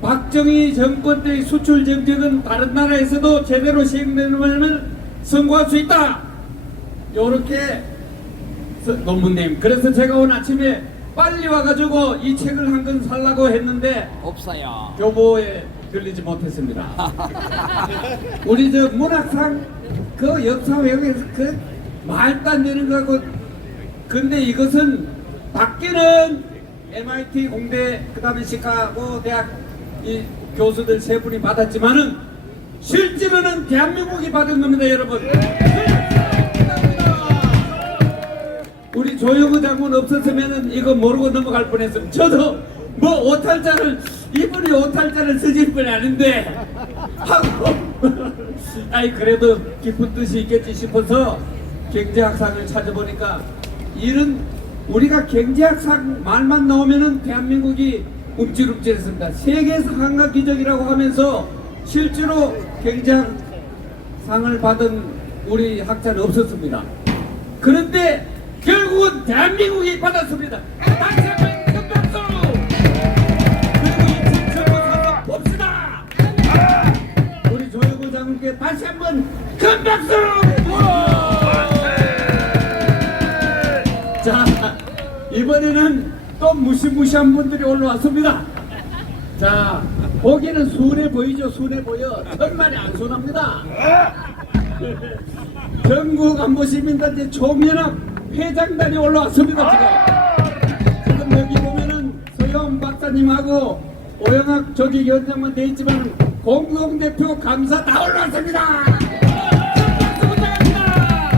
박정희 정권 때의 수출 정책은 다른 나라에서도 제대로 시행되면 성공할 수 있다. 요렇게 논문 내용. 그래서 제가 오늘 아침에 빨리 와가지고 이 책을 한 권 살라고 했는데 없어요. 교보에 들리지 못했습니다. 우리 저 문학상 그 역사 외국에서 그 말도 안 되는 거고 근데 이것은 밖에는 MIT 공대 그 다음에 시카고 대학 이 교수들 세 분이 받았지만은 실제로는 대한민국이 받은 겁니다, 여러분. 우리 조영우 장군 없었으면은 이거 모르고 넘어갈 뻔했어요. 저도 뭐 오탈자를 이분이 오탈자를 쓰실 분이 아닌데 하고 아이 그래도 깊은 뜻이 있겠지 싶어서 경제학상을 찾아보니까 이런 우리가 경제학상 말만 나오면은 대한민국이 움찔움찔했습니다. 세계에서 한가 기적이라고 하면서 실제로 경제학상을 받은 우리 학자는 없었습니다. 그런데 결국은 대한민국이 받았습니다. 다시 한번 큰 박수! 그리고 2019 봅시다! 우리 조영우 장군께 다시 한번 큰 박수! 자, 이번에는 또 무시무시한 분들이 올라왔습니다. 자, 보기는 순해 보이죠? 순해 보여. 천만이 안 순합니다. 전국 안보시민단체 총연합 회장단이 올라왔습니다. 지금 여기 보면은 서영 박사님하고 오영학 조직위원장만 돼 있지만 공동대표 감사 다 올라왔습니다. 박수 부탁합니다.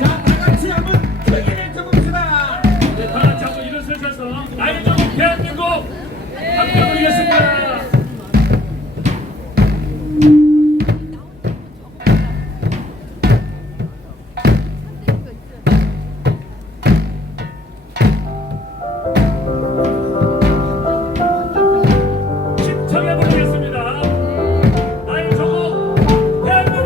자, 다 같이 한번 크게 외쳐봅시다. 네, 다 같이 한번 일어서셔서 나이 적은 대한민국 함께 부르겠습니다. 힘차게 부르겠습니다. 나이 적은 대한민국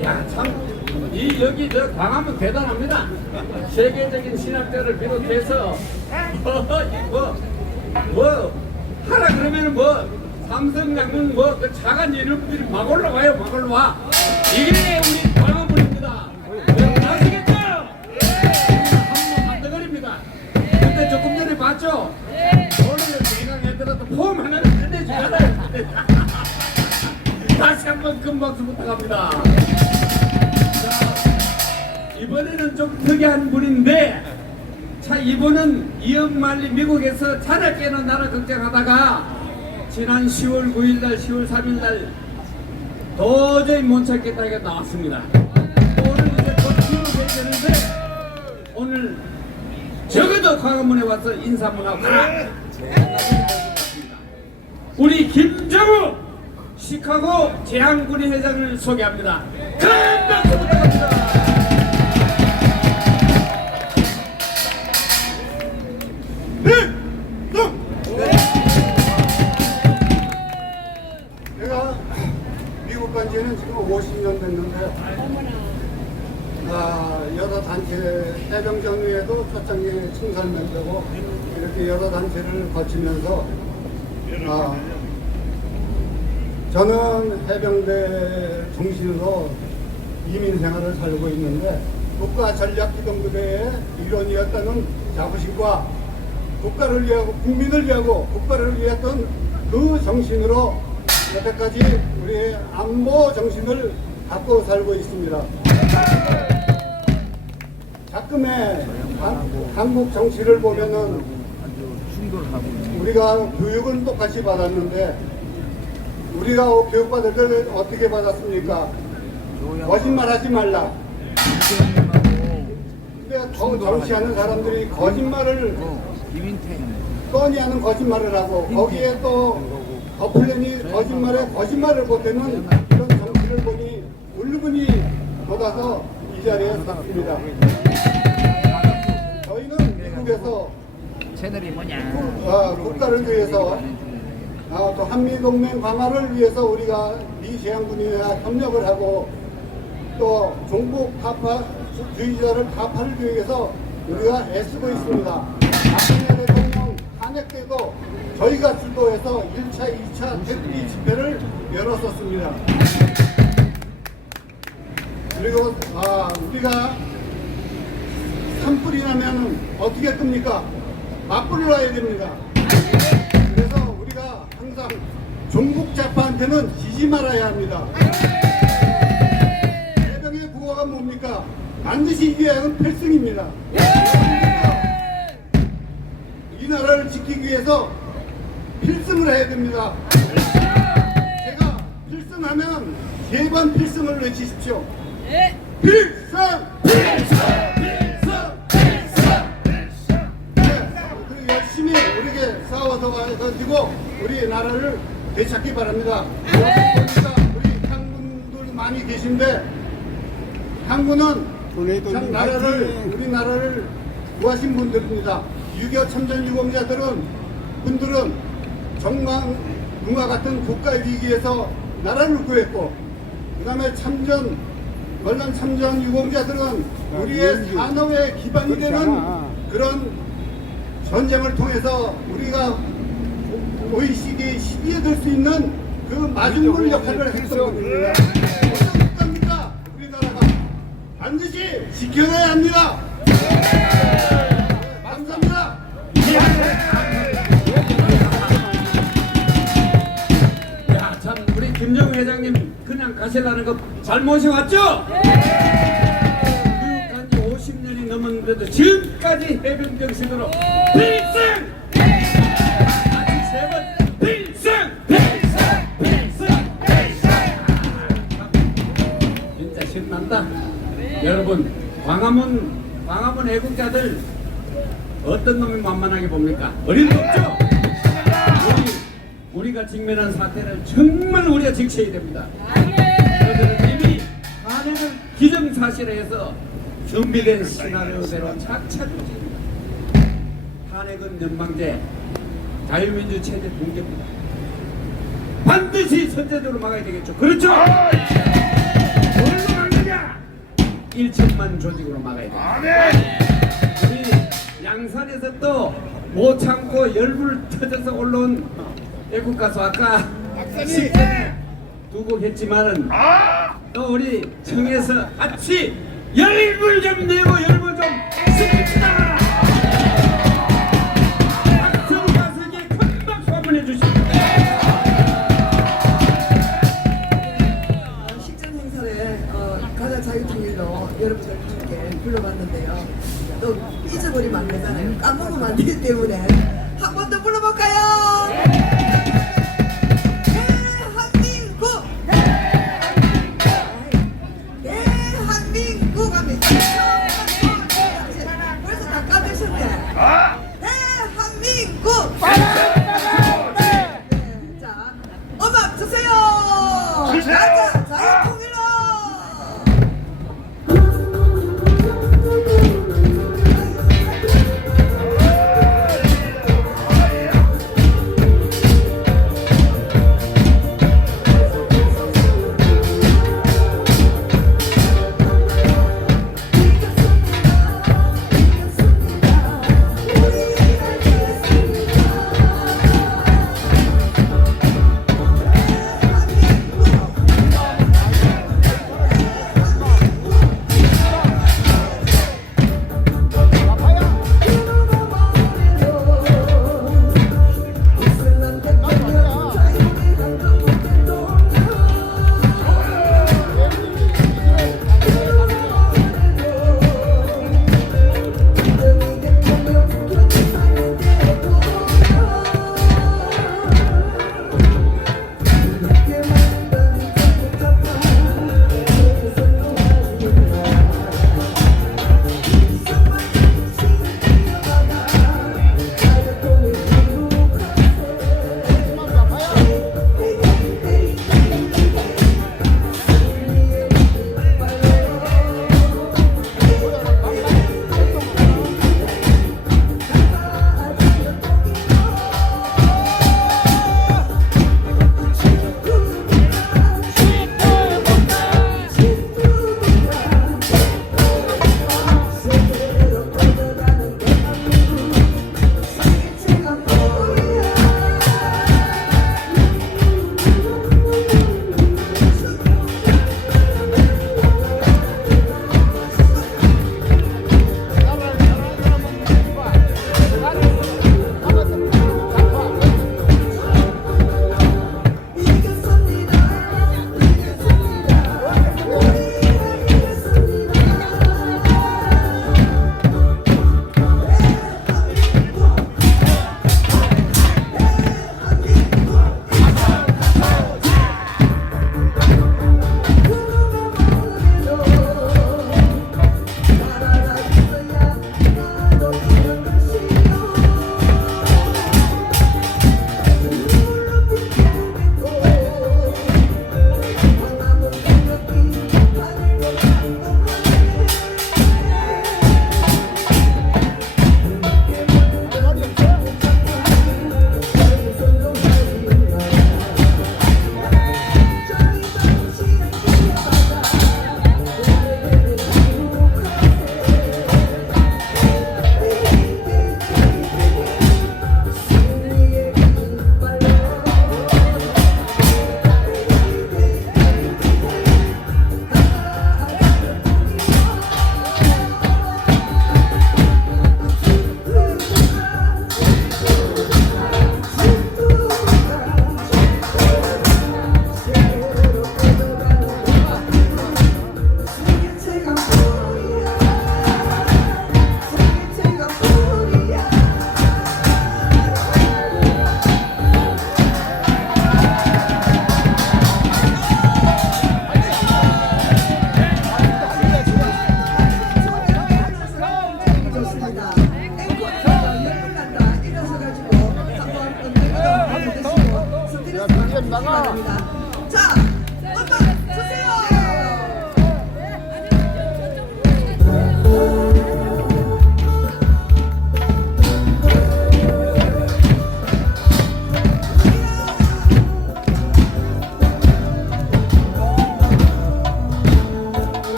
야, 참, 여기 저 광화문 대단합니다. 세계적인 신학자를 비롯해서, 하라 그러면은 삼성장군 그 차관 이름들이 막 올라와요, 막 올라와. 이게 우리 광화문입니다. 아시겠죠? 한번 만들어버립니다. 근데 조금 전에 봤죠? 오늘 대강애들한테 폼 하나를 끝내주잖아요. 다시 한번 큰 박수 부탁합니다. 자, 이번에는 좀 특이한 분인데, 자, 이분은 이영만리 미국에서 자녀 깨는 나라 걱정하다가 지난 10월 9일날, 10월 3일날 도저히 못 찾겠다 이게 나왔습니다. 오늘 이제 곧 귀국해야 되는데 오늘 적어도 광화문에 와서 인사 한번 하고 가라. 우리 김정우 시카고 재향군인 회장을 소개합니다. 큰 박수 부탁합니다. 제가 미국 간 지는 지금 50년 됐는데요. 여러 단체 해병정위에도 초창기 청산면되고 이렇게 여러 단체를 거치면서 저는 해병대 중심으로 이민 생활을 살고 있는데 국가 전략기동부대의 일원이었다는 자부심과 국가를 위하고 국민을 위하고 국가를 위했던 그 정신으로 여태까지 우리의 안보 정신을 갖고 살고 있습니다. 가끔의 한국 정치를 보면은 우리가 교육은 똑같이 받았는데 우리가 교육받을 때 어떻게 받았습니까? 거짓말하지 말라. 근데 정치하는 사람들이 거짓말을 뻔히 하는 거짓말을 하고 거기에 또 더플랜이 거짓말을 보태는 이런 정치를 보니 울분이 돋아서 이 자리에 섰습니다. 저희는 미국에서 채널이 뭐냐? 국가를 위해서 또 한미동맹 강화를 위해서 우리가 미 재향군이와 협력을 하고 또 종북 타파주의자를 타파를 위해서 우리가 애쓰고 있습니다. 박근혜 대통령 탄핵 때도 저희가 주도해서 1차, 2차 대피 집회를 열었었습니다. 그리고 우리가 산불이 나면 어떻게 끕니까? 맞불을 놔야 됩니다. 그래서 우리가 항상 종북 좌파한테는 지지 말아야 합니다. 해병의 구호가 뭡니까? 반드시 이겨야 하는 필승입니다. 이 나라를 지키기 위해서 필승을 해야 됩니다. 제가 필승하면 3번 필승을 외치십시오. 필승! 필승! 필승! 필승! 네, 열심히 우리에게 싸워서 가지고 우리 나라를 되찾기 바랍니다. 보니까 우리 한군들 많이 계신데 한군은 참 우리 나라를 구하신 분들입니다. 6.25 참전 유공자분들은 정강궁과 같은 국가 위기에서 나라를 구했고, 그 다음에 월남 참전 유공자들은 우리의 산업의 기반이 되는 그런 전쟁을 통해서 우리가 OECD 10위에 들 수 있는 그 마중물 역할을 했던 분입니다. 어떤 국가입니까? 우리나라가 반드시 지켜내야 합니다. 감사합니다. 야, 참 우리 김정우 회장님 그냥 가시라는 거 잘 모셔왔죠? 교육한 지 50년이 넘었는데도 지금까지 해병 정신으로 필승! 아직 3번 필승! 필승! 필승! 필승! 진짜 신난다. 여러분, 광화문 애국자들 어떤 놈이 만만하게 봅니까? 어림도 없죠? 우리가 직면한 사태를 정말 우리가 지켜야 됩니다. 그들은 이미 탄핵을 기정사실화해서 준비된 시나리오대로 차차히 탄핵은 연방제, 자유민주 체제 붕괴입니다. 반드시 선제적으로 막아야 되겠죠. 그렇죠? 1천만 조직으로 막아야 돼. 우리 양산에서 또 못 참고 열불 터져서 올라온 애국 가수 아까 10분 두고 했지만은 또 우리 청에서 같이 열불 좀 내고 열불 좀 씁시다. 박수 가수에게 큰 박수 한번 해주시죠. 식전 행사를 가자 자유통일로 여러분들 함께 불러봤는데요. 또 잊어버리면 안 되잖아요. 까먹으면 안 되기 때문에 한 번 더 불러볼까요? 대한민국! 대한민국 하면 벌써 다 까드셨네. 대한민국! 네, 자, 음악 주세요! 가자 자유통일로!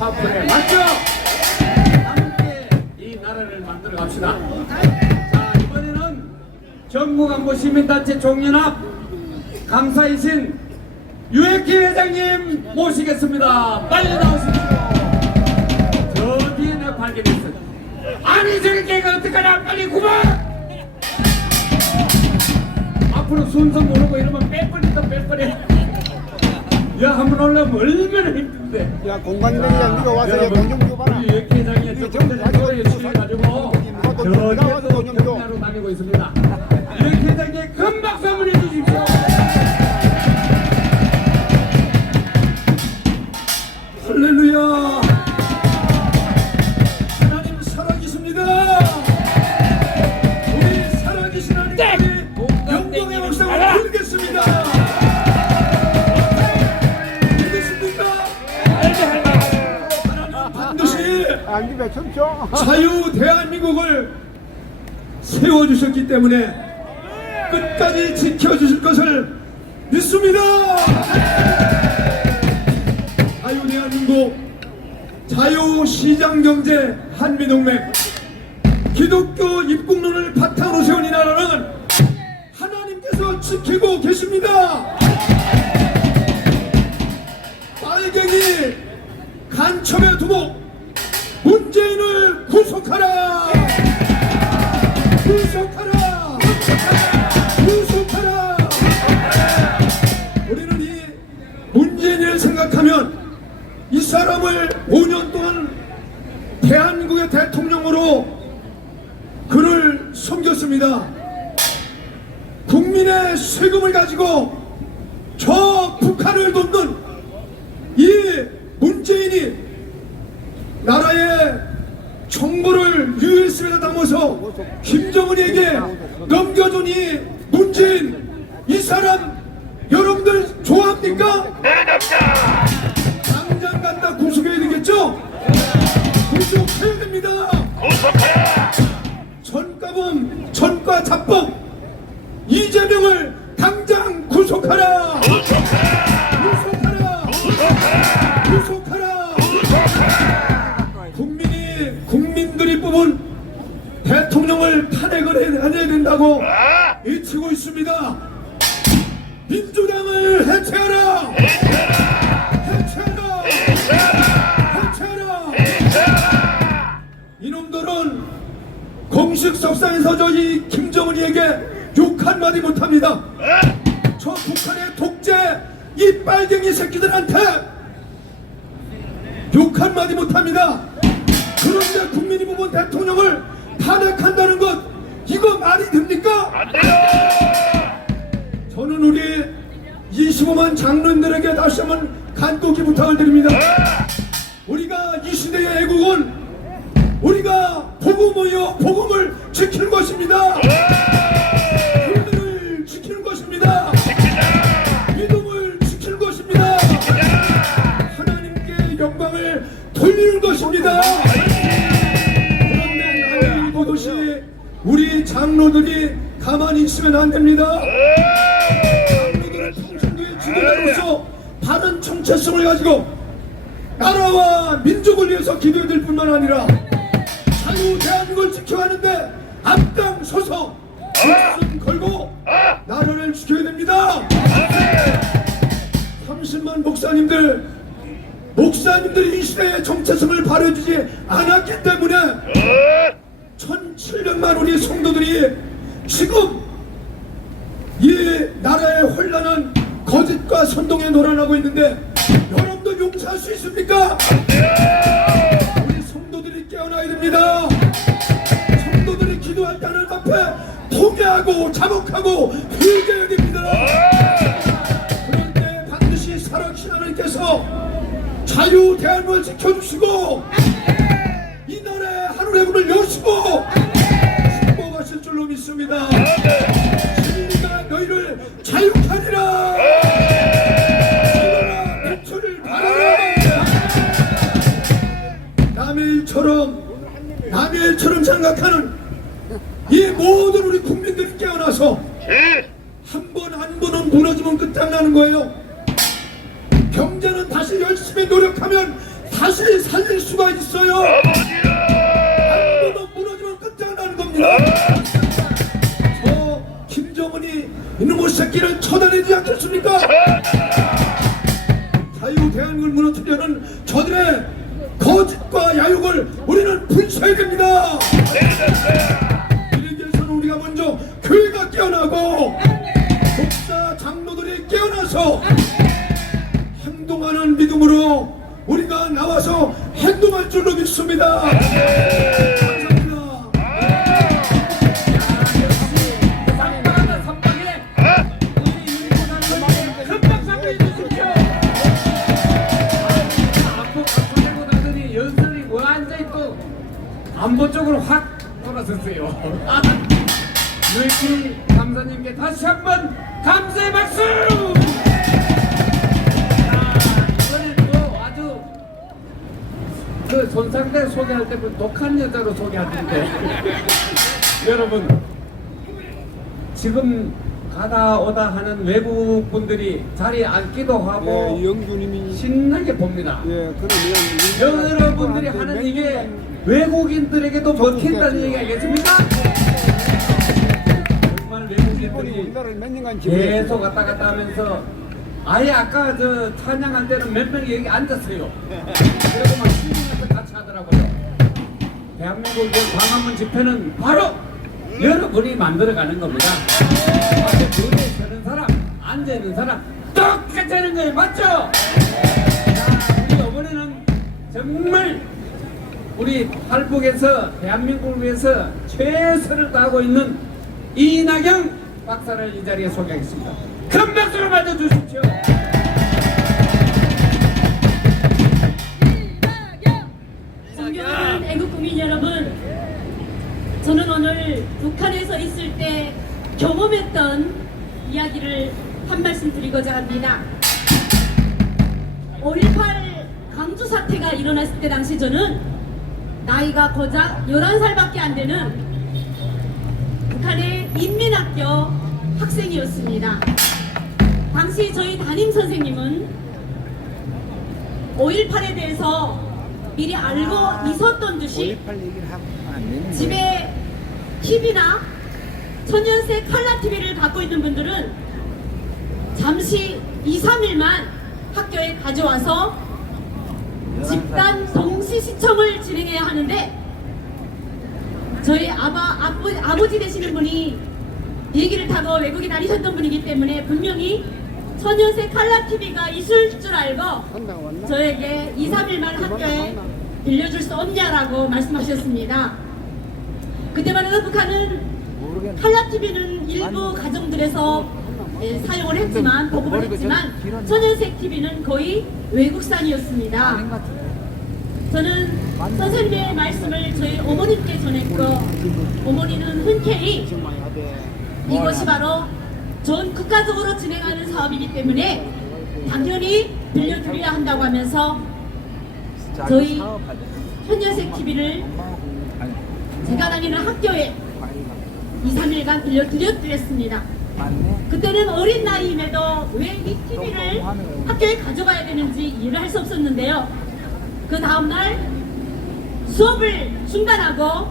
파워풀에 맞죠? 함께 이 나라를 만들어 갑시다. 자, 이번에는 정부간부 시민단체 종연합 감사이신 유해키 회장님 모시겠습니다. 빨리 나오십시오. 저 뒤에 내가 발견했어요. 아니 저렇게 어떡하냐, 빨리 그만! 앞으로 순서 모르고 이러면 빼버린다, 빼버려. 야, 한번 올라오면 얼마나 힘든데. 야, 공관장이야, 네가 와서 여러분, 돈좀 줘봐라. 우리 유해키 회장이 조금 전에 노래 취해가지고 저기에 또 경례하러 다니고 있습니다. 유해키 회장님 큰 박수 한번 해주십시오. 할렐루야. 하나님 살아계십니다. 우리 살아계신 하나님께 영광의 박수를 드리겠습니다. 믿으십니까? 하나님 반드시 자유 대한민국을 세워주셨기 때문에 끝까지 지켜주실 것을 믿습니다. 자유 대한민국, 자유 시장경제 한미동맹, 기독교 입국론을 바탕으로 세운 이 나라는 하나님께서 지키고 계십니다. 빨갱이 간첩의 두목 문재인을 구속하라! 구속하라! 구속하라! 우리는 이 문재인을 생각하면 이 사람을 5년 동안 대한민국의 대통령으로 그를 섬겼습니다. 국민의 세금을 가지고 저 북한을 돕는 이 문재인이 나라의 정보를 USB에다 담아서 김정은에게 넘겨준 이 문재인, 이 사람 여러분들 좋아합니까? 당장 갖다 구속해야 되겠죠? 구속해야 됩니다. 전과범, 전과자법 이재명을 당장 구속하라. 구속하라. 구속하라. 국민들이 뽑은 대통령을 탄핵을 해야 된다고 외치고 있습니다. 민주당을 해체하라. 해체하라. 해체하라. 이놈들은 공식 석상에서 저희 김정은이에게 욕 한마디 못합니다. 저 북한의 독재 이 빨갱이 새끼들한테 욕 한마디 못합니다. 그런데 국민이 뽑은 대통령을 탄핵한다는 것, 이거 말이 됩니까? 안 돼요! 저는 우리 25만 장로님들에게 다시 한번 간곡히 부탁을 드립니다. 우리가 이 시대의 애국은 우리가 복음이요, 복음을 지키는 것입니다. 믿음을 지키는 것입니다. 믿음을 지키는 것입니다. 하나님께 영광을 돌리는 것입니다. 그런데 하나님 보듯이 우리 장로들이 가만히 있으면 안 됩니다. 장로들은 평신도의 지도자로서 바른 정체성을 가지고 나라와 민족을 위해서 기도해야 될 뿐만 아니라 자유 대한민국을 지켜가는데 앞장서서 목숨 걸고 나라를 지켜야 됩니다. 30만 목사님들이 이 시대의 정체성을 발휘해주지 않았기 때문에 1700만 우리 성도들이 지금 이 나라의 혼란한 거짓과 선동에 놀아나고 있는데 여러분도 용서할 수 있습니까? 우리 성도들이 깨어나야 됩니다. 성도들이 기도할 때는 앞에 통회하고 자복하고 회개해야 됩니다. 그럴 때 반드시 살아계신 하나님께서 자유 대한민국을 지켜주시고 이 나라의 하늘의 문을 여시고 축복하실 줄로 믿습니다. 진리가 너희를 자유케 하리라. 빛을 발하라. 남의 일처럼 생각하는 이 모든 우리 국민들이 깨어나서 한 번은 무너지면 끝장나는 거예요. 경제는 다시 열심히 노력하면 다시 살릴 수가 있어요. 한번더 무너지면 끝장나는 겁니다. 저 김정은이 이놈의 새끼를 쳐다내지 않겠습니까? 자유 대한민국을 무너뜨려는 저들의 거짓과 야욕을 우리는 불사해야 됩니다. 이에 대해서는 우리가 먼저 교회가 깨어나고 목사 장로들이 깨어나서 행동하는 믿음으로 우리가 나와서 행동할 줄로 믿습니다. 안보 쪽으로 확 돌아섰어요. 유일치 감사님께 다시 한번 감사의 박수! 이번엔 또 아주 그 손상대 소개할 때 독한 여자로 소개하던데 여러분 지금 가다 오다 하는 외국 분들이 자리에 앉기도 하고 신나게 봅니다. 여러분들이 하는 이게 외국인들에게도 먹힌다는 얘기 아니겠습니까? 정말 외국인들이 계속 왔다 갔다 하면서 아예 아까 저 찬양할 때는 몇 명이 여기 앉았어요. 그리고 막 신중해서 같이 하더라고요. 대한민국 광화문 집회는 바로 여러분이 만들어가는 겁니다. 앞에 무대에 서는 사람, 앉아있는 사람 똑같이 하는 거예요. 맞죠? 자, 우리 이번에는 정말 우리 탈북에서 대한민국을 위해서 최선을 다하고 있는 이낙영 박사를 이 자리에 소개하겠습니다. 큰 박수로 맞아주십시오. 존경하는 애국국민 여러분, 저는 오늘 북한에서 있을 때 경험했던 이야기를 한 말씀 드리고자 합니다. 5.18 강주 사태가 일어났을 때 당시 저는 나이가 고작 11살밖에 안 되는 북한의 인민학교 학생이었습니다. 당시 저희 담임 선생님은 5.18에 대해서 미리 알고 있었던 듯이 집에 TV나 천연색 칼라 TV를 갖고 있는 분들은 잠시 2~3일만 학교에 가져와서 집단 동시 시청을 진행해야 하는데 저희 아버지 되시는 분이 비행기를 타고 외국에 다니셨던 분이기 때문에 분명히 천연색 칼라 TV가 있을 줄 알고 저에게 2~3일만 학교에 빌려줄 수 없냐라고 말씀하셨습니다. 그때만 해도 북한은 칼라 TV는 일부 가정들에서 사용을 했지만 보급을 했지만 천연색 TV는 거의 외국산이었습니다. 저는 선생님의 말씀을 저희 어머님께 전했고 어머니는 흔쾌히 이것이 바로 전 국가적으로 진행하는 사업이기 때문에 당연히 빌려드려야 한다고 하면서 저희 천연색 TV를 제가 다니는 학교에 2~3일간 빌려드렸습니다. 그때는 어린 나이임에도 왜 이 TV를 학교에 가져가야 되는지 이해를 할 수 없었는데요. 그 다음날 수업을 중단하고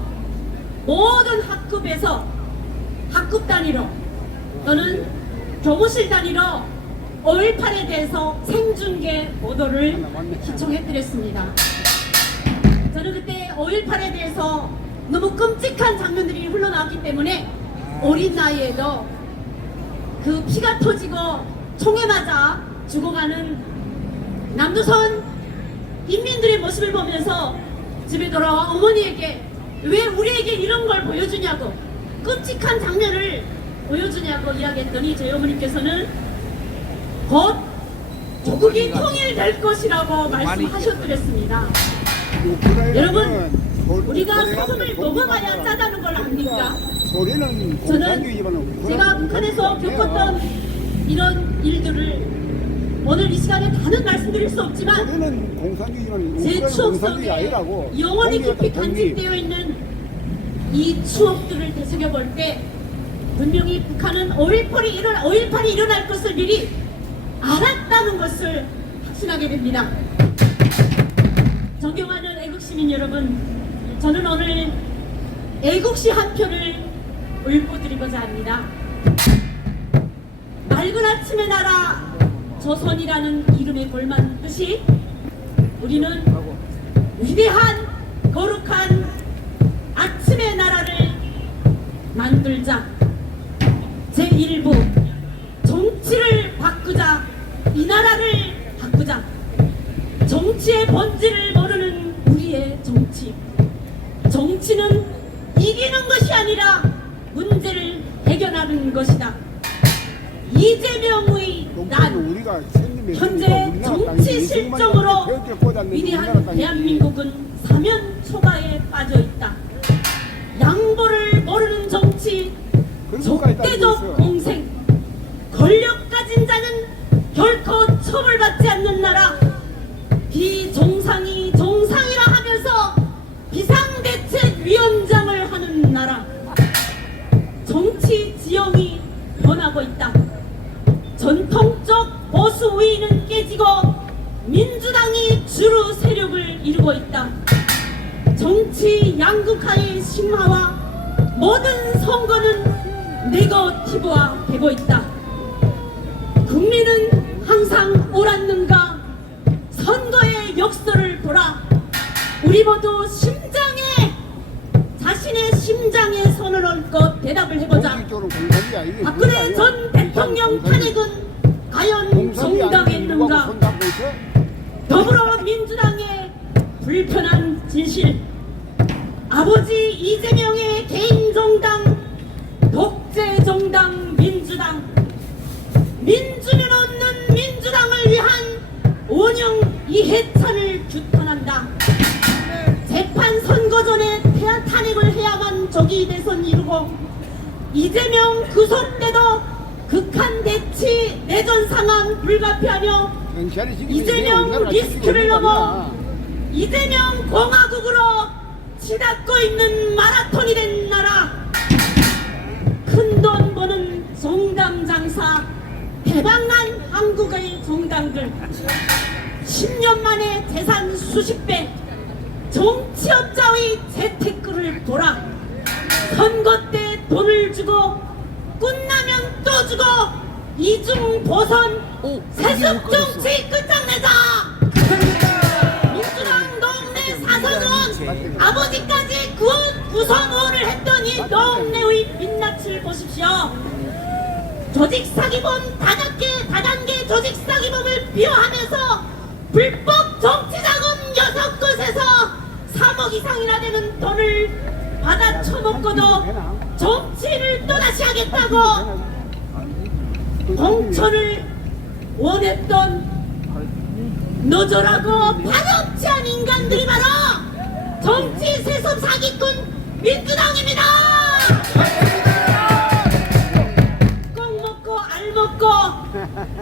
모든 학급에서 학급 단위로 또는 교무실 단위로 5.18에 대해서 생중계 보도를 시청해드렸습니다. 저는 그때 5.18에 대해서 너무 끔찍한 장면들이 흘러나왔기 때문에 어린 나이에도 그 피가 터지고 총에 맞아 죽어가는 남조선 인민들의 모습을 보면서 집에 돌아와 어머니에게 왜 우리에게 이런 걸 보여주냐고 끔찍한 장면을 보여주냐고 이야기했더니 저희 어머니께서는 곧 조국이 통일될 것이라고 말씀하셨더랬습니다. 여러분, 우리가 소금을 먹어봐야 짜다는 걸 압니까? 저는 제가 북한에서 겪었던 이런 일들을 오늘 이 시간에 다는 말씀드릴 수 없지만 제 추억 속에 영원히 깊이 간직되어 있는 이 추억들을 되새겨볼 때 분명히 북한은 5.18이 일어날 것을 미리 알았다는 것을 확신하게 됩니다. 존경하는 애국시민 여러분, 저는 오늘 애국시 한 표를 울보드리고자 합니다. 맑은 아침의 나라 조선이라는 이름에 걸맞듯이 우리는 위대한 거룩한 아침의 나라를 만들자. 제1부 정치를 바꾸자. 이 나라를 바꾸자. 정치의 본질을 모르는 우리의 정치. 정치는 이기는 것이 아니라 문제를 해결하는 것이다. 이재명의 난, 현재 정치 실정으로 위대한 대한민국은 사면 초가에 빠져 있다. 양보를 모르는 정치, 적대적 공생, 권력 가진 자는 결코 처벌받지 않는 나라, 비정상이 정상이라 하면서 비상대책위원장을 하는 나라. 정치 지형이 변하고 있다. 전통적 보수 우위는 깨지고 민주당이 주류 세력을 이루고 있다. 정치 양극화의 심화와 모든 선거는 네거티브화 되고 있다. 국민은 항상 옳았는가? 선거의 역설을 돌아 우리 모두 자신의 심장에 손을 얹고 대답을 해보자. 박근혜 전 대통령 탄핵은 과연 정당했는가? 더불어민주당의 불편한 진실, 아버지 이재명의 개인정당, 독재정당 민주당, 민주는 없는 민주당을 위한 원형 이해찬을 규탄한다. 재판 선거 전에 탄핵을 해야만 조기 대선 이루고 이재명 구속 때도 극한 대치 내전 상황 불가피하며 이재명 리스크를 넘어 이재명 공화국으로 치닫고 있는 마라톤이 된 나라. 큰돈 버는 정당 장사, 대박난 한국의 정당들, 10년 만에 재산 수십 배, 정치업자의 재테크를 보라. 선거 때 돈을 주고 끝나면 또 주고 이중 보선 세습 정치 끝장내자. 민주당 동네 사선원 아버지까지 구성원을 했더니 동네의 민낯을 보십시오. 조직사기범 다단계 조직사기범을 비호하면서 불법 정치자금 6곳에서 3억 이상이나 되는 돈을 받아 처먹고도 정치를 또다시 하겠다고 공천을 원했던 노조라고 발업치한 인간들이 바로 정치 세습 사기꾼 민주당입니다. 꼭 먹고 알 먹고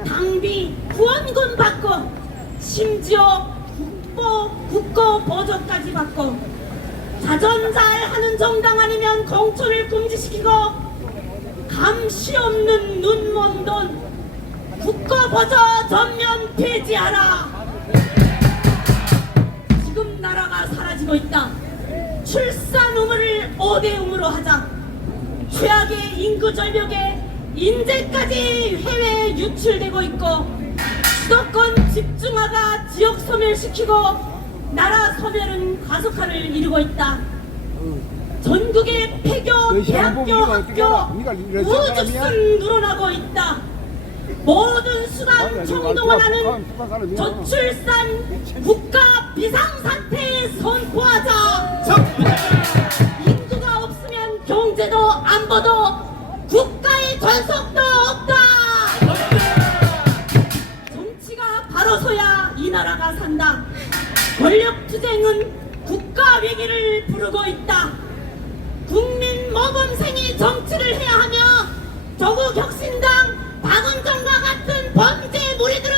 당비 후원금 받고 심지어 국고 보조까지 받고 자전잘하는 정당 아니면 공천을 금지시키고 감시 없는 눈먼 돈 국고 보조 전면 폐지하라. 지금 나라가 사라지고 있다. 출산 의무를 5대 의무로 하자. 최악의 인구 절벽에 인재까지 해외에 유출되고 있고 수도권 집중화가 지역 소멸시키고 나라 소멸은 가속화를 이루고 있다. 전국의 폐교, 대학교, 학교, 우주순 늘어나고 있다. 모든 수단 총동원하는 저출산 국가 비상사태에 선포하자. 인구가 없으면 경제도 안보도 국가의 전속도 없다. 정치가 바로서야 이 나라가 산다. 권력투쟁은 국가 위기를 부르고 있다. 국민 모범생이 정치를 해야 하며 조국혁신당 박은정과 같은 범죄 무리들은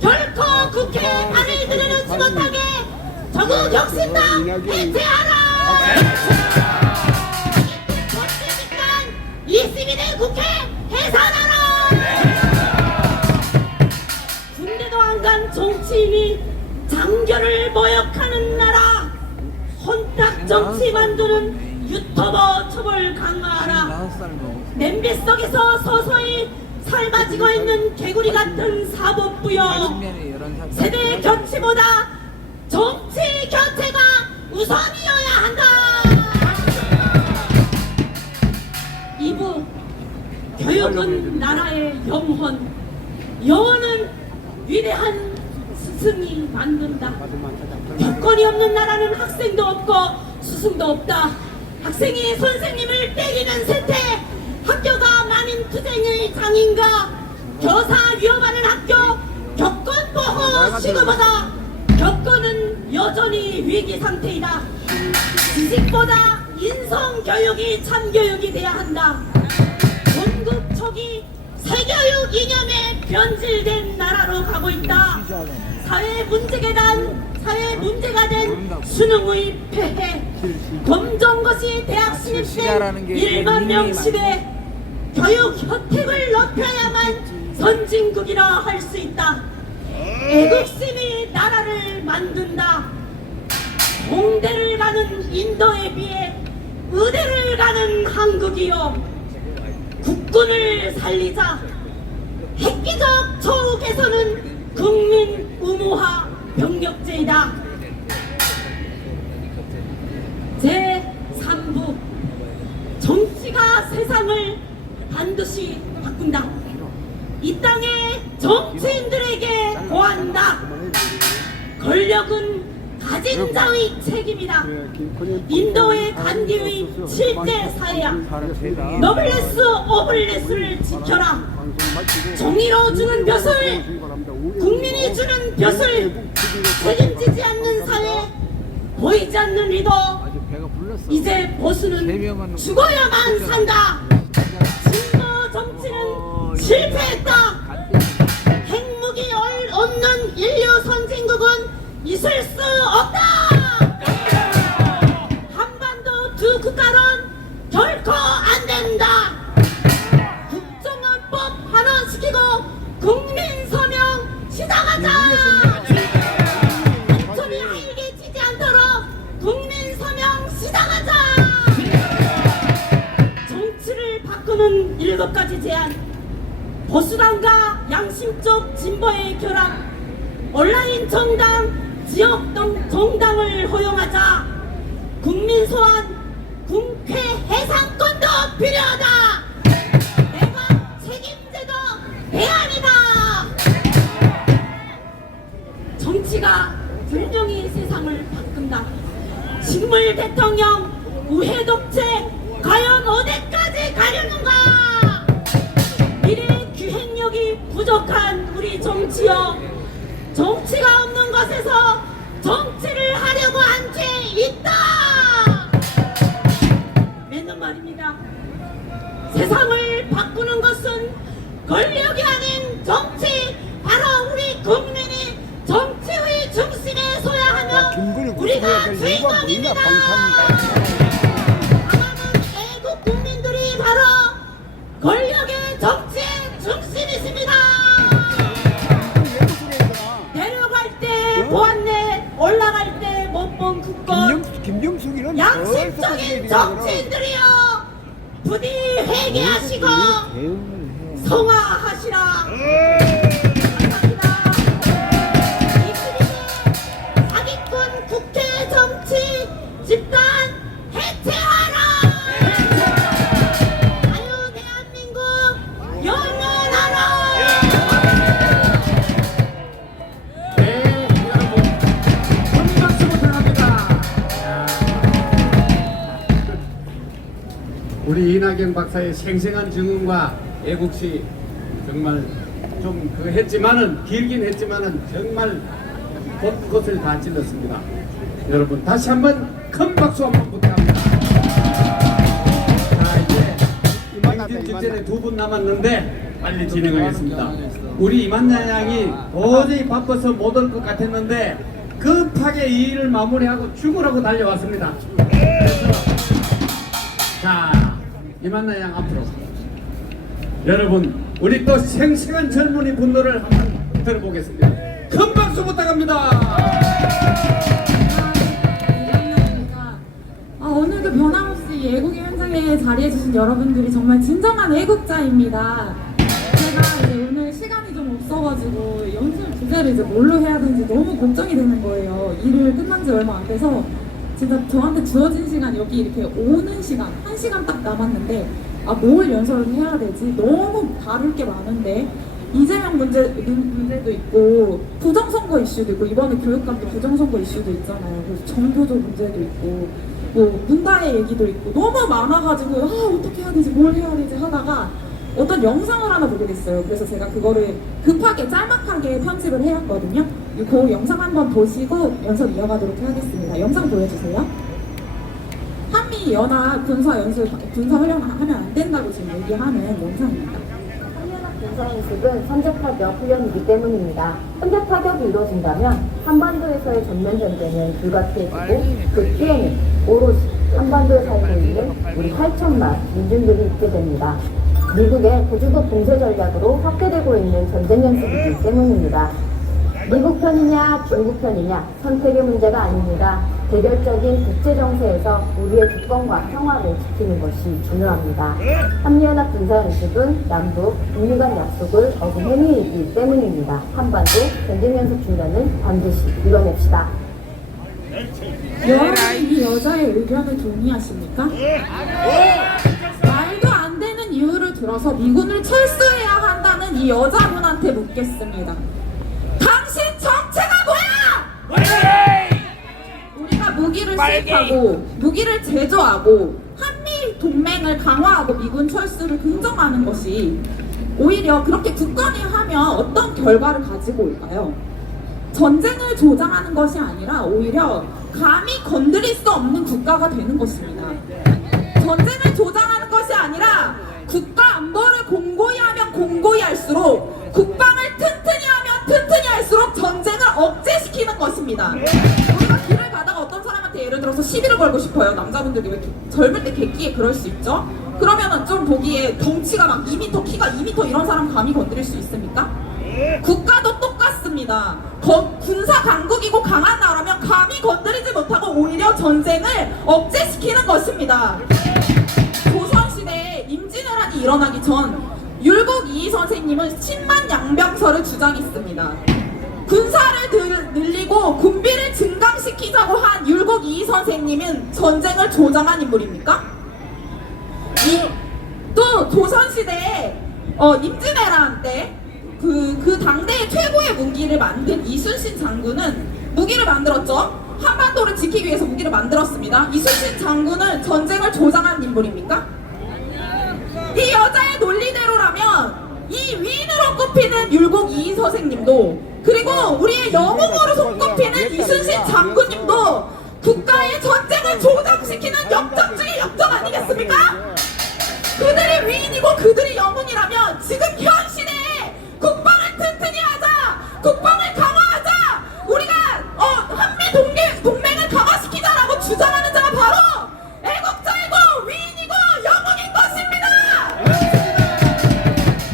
결코 국회에 발을 들여놓지 못하게 조국혁신당 해체하라. 범죄집단 22대 국회 해산하라. 군대도 안 간 정치인이 장교를 모욕한 위대하는 나라 혼탁 정치 만드는 유튜버 처벌 강화하라. 냄비 속에서 서서히 삶아지고 있는 개구리 같은 사법부여, 세대 교체보다 정치 교체가 우선이어야 한다. 2부 교육은 나라의 영혼, 영혼은 위대한 스승이 만든다. 교권이 없는 나라는 학생도 없고 스승도 없다. 학생이 선생님을 때리는 세태, 학교가 만인투쟁의 장인가, 교사 위협하는 학교, 교권보호 시급하다. 교권은 여전히 위기 상태이다. 지식보다 인성교육이 참교육이 돼야 한다. 전국 초기 세교육 이념에 변질된 나라로 가고 있다. 사회 문제가 된 수능의 폐해, 검정고시 대학 신입생 1만 명 시대, 교육 혜택을 높여야만 선진국이라 할 수 있다. 애국심이 나라를 만든다. 홍대를 가는 인도에 비해 의대를 가는 한국이요, 국군을 살리자. 획기적 처우 개선은 국민 의무화 병력제이다. 제3부 정치가 세상을 반드시 바꾼다. 이 땅의 정치인들에게 고한다. 권력은 가진 자의 책임이다. 인도의 간디의 7대 사회야. 너블레스 오블레스를 지켜라. 정의로 주는 벼슬, 국민이 주는 벼슬, 책임지지 않는 사회, 보이지 않는 리더. 이제 보수는 죽어야만 산다. 진보 정치는 실패했다. 핵무기 없는 인류 선진국은 있을 수 없다. 한반도 두 국가론 결코 안 된다. 국정원법 환원시키고 국민 서명 시작하자. 한점이 하얘지지 않도록 국민 서명 시작하자. 정치를 바꾸는 7가지 제안. 보수당과 양심적 진보의 결합. 온라인 정당, 지역 정당을 허용하자. 국민 소환, 국회 해상권도 필요하다. 내각 책임제도 대안이다. 정치가 분명히 세상을 바꾼다. 식물 대통령, 우회 독재, 과연 어디까지 가려는가? 미래 기획력이 부족한 우리 정치여, 정치가 없는 곳에서 정치를 하려고 한 죄 있다. 맞는 말입니다. 세상을 바꾸는 것은 권력이 아닌 정치, 바로 우리 국민이 정치의 중심에 서야 하며 우리가 주인공입니다. 아마는 애국 국민들이 바로 권력의 정치의 중심이십니다. 내려갈 때 보았네, 올라갈 때 못 본 국권. 양심적인 정치인들이여, 부디 회개하시고 성화하시라. 감사합니다. 이들에게 사기꾼 국회 정치 집단 해체하라. 자유 대한민국 영원하라. 네, 여러분, 큰 박수 부탁합니다. 우리 이낙연 박사의 생생한 증언과 애국시 정말 좀 했지만은, 길긴 했지만은 정말 곳곳을 다 찔렀습니다. 여러분 다시 한번 큰 박수 한번 부탁합니다. 자, 이제 행진 직전에 2분 남았는데 빨리 진행하겠습니다. 우리 이만나 양이 도저히 바빠서 못 올 것 같았는데 급하게 이 일을 마무리하고 죽으라고 달려왔습니다. 그래서 자, 이만나 양 앞으로. 여러분, 우리 또 생생한 젊은이 분노를 한번 들어보겠습니다. 큰 박수 부탁합니다. 이렇게 변함없이 애국의 현장에 자리해주신 여러분들이 정말 진정한 애국자입니다. 제가 이제 오늘 시간이 좀 없어가지고 연습 주제를 이제 뭘로 해야 되는지 너무 걱정이 되는 거예요. 일을 끝난 지 얼마 안 돼서 진짜 저한테 주어진 시간 여기 이렇게 오는 시간 1시간 딱 남았는데 뭘 연설을 해야 되지? 너무 다룰 게 많은데 이재명 문제도 있고 부정선거 이슈도 있고 이번에 교육감도 부정선거 이슈도 있잖아요. 그래서 정교조 문제도 있고 뭐 문다의 얘기도 있고 너무 많아가지고 어떻게 해야 되지 뭘 해야 되지 하다가 어떤 영상을 하나 보게 됐어요. 그래서 제가 그거를 급하게 짤막하게 편집을 해왔거든요. 그 영상 한번 보시고 연설 이어가도록 하겠습니다. 영상 보여주세요. 한미 연합 군사 훈련 하면 안 된다고 지금 얘기하는 영상입니다. 군사연습은 선제타격 훈련이기 때문입니다. 선제타격이 이루어진다면 한반도에서의 전면전쟁은 불가피해지고 그 뒤에는 오롯이 한반도에 살고 있는 우리 8천만 민중들이 있게 됩니다. 미국의 도주국 봉쇄 전략으로 확대되고 있는 전쟁 연습이기 때문입니다. 미국 편이냐 중국 편이냐 선택의 문제가 아닙니다. 개별적인 국제 정세에서 우리의 주권과 평화를 지키는 것이 중요합니다. 한미연합 군사연습은 남북 북미 간 약속을 어긴 행위이기 때문입니다. 한반도 전쟁 연습 중단은 반드시 이뤄냅시다. 여러분이 이 여자의 의견을 동의하십니까? 말도 안 되는 이유를 들어서 미군을 철수해야 한다는 이 여자분한테 묻겠습니다. 당신 정체가 뭐야? 우리가 무기를 수입하고 무기를 제조하고 한미 동맹을 강화하고 미군 철수를 긍정하는 것이 오히려 그렇게 굳건히 하면 어떤 결과를 가지고 올까요? 전쟁을 조장하는 것이 아니라 오히려 감히 건드릴 수 없는 국가가 되는 것입니다. 전쟁을 조장하는 것이 아니라 국가 안보를 공고히 하면 공고히 할수록 국방을 튼튼히 하면 튼튼히 할수록 전쟁을 억제시키는 것입니다. 우리가 길을 가다가 어떤 사람한테 예를 들어서 시비를 걸고 싶어요. 남자분들이 왜 젊을 때 객기에 그럴 수 있죠? 그러면은 좀 보기에 덩치가 막 2m, 키가 2m 이런 사람 감히 건드릴 수 있습니까? 국가도 똑같습니다. 군사 강국이고 강한 나라면 감히 건드리지 못하고 오히려 전쟁을 억제시키는 것입니다. 조선시대에 임진왜란이 일어나기 전 율곡 이이 선생님은 10만 양병설을 주장했습니다. 군사를 늘리고 군비를 증강시키자고 한 율곡 이이 선생님은 전쟁을 조장한 인물입니까? 또 조선시대에 임진왜란 때 그 당대의 최고의 무기를 만든 이순신 장군은 무기를 만들었죠. 한반도를 지키기 위해서 무기를 만들었습니다. 이순신 장군은 전쟁을 조장한 인물입니까? 이 여자의 논리대로라면 이 위인으로 꼽히는 율곡 이이 선생님도 그리고 우리의 영웅으로 손꼽히는 이순신 장군님도 국가의 전쟁을 조장시키는 역적 중에 역적 아니겠습니까? 그들이 위인이고 그들이 영웅이라면 지금 현 시대에 국방을 튼튼히 하자, 국방을 강화하자, 우리가 한미 동맹을 강화시키자라고 주장하는 자가 바로 애국자이고 위인이고 영웅인 것입니다.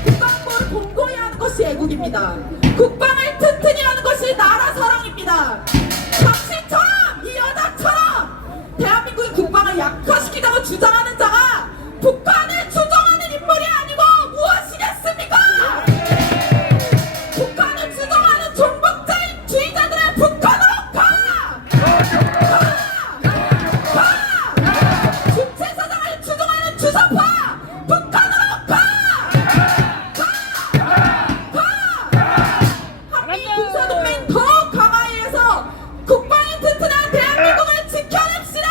국방부를 공고히 하는 것이 애국입니다. 국방을 튼튼히 하는 것이 나라 사랑입니다. 당신처럼 이 여자처럼 대한민국의 국방을 약화시키자고 주장하는 자가 북한을 추종하는 인물이 아니고 무엇이겠습니까? 북한을 추종하는 종북주의자들은 북한으로 가! 주체사상을 추종하는 주사파 북한으로 가! 한미 군사동맹 더욱 강화해서 국방이 튼튼한 대한민국을 지켜냅시다!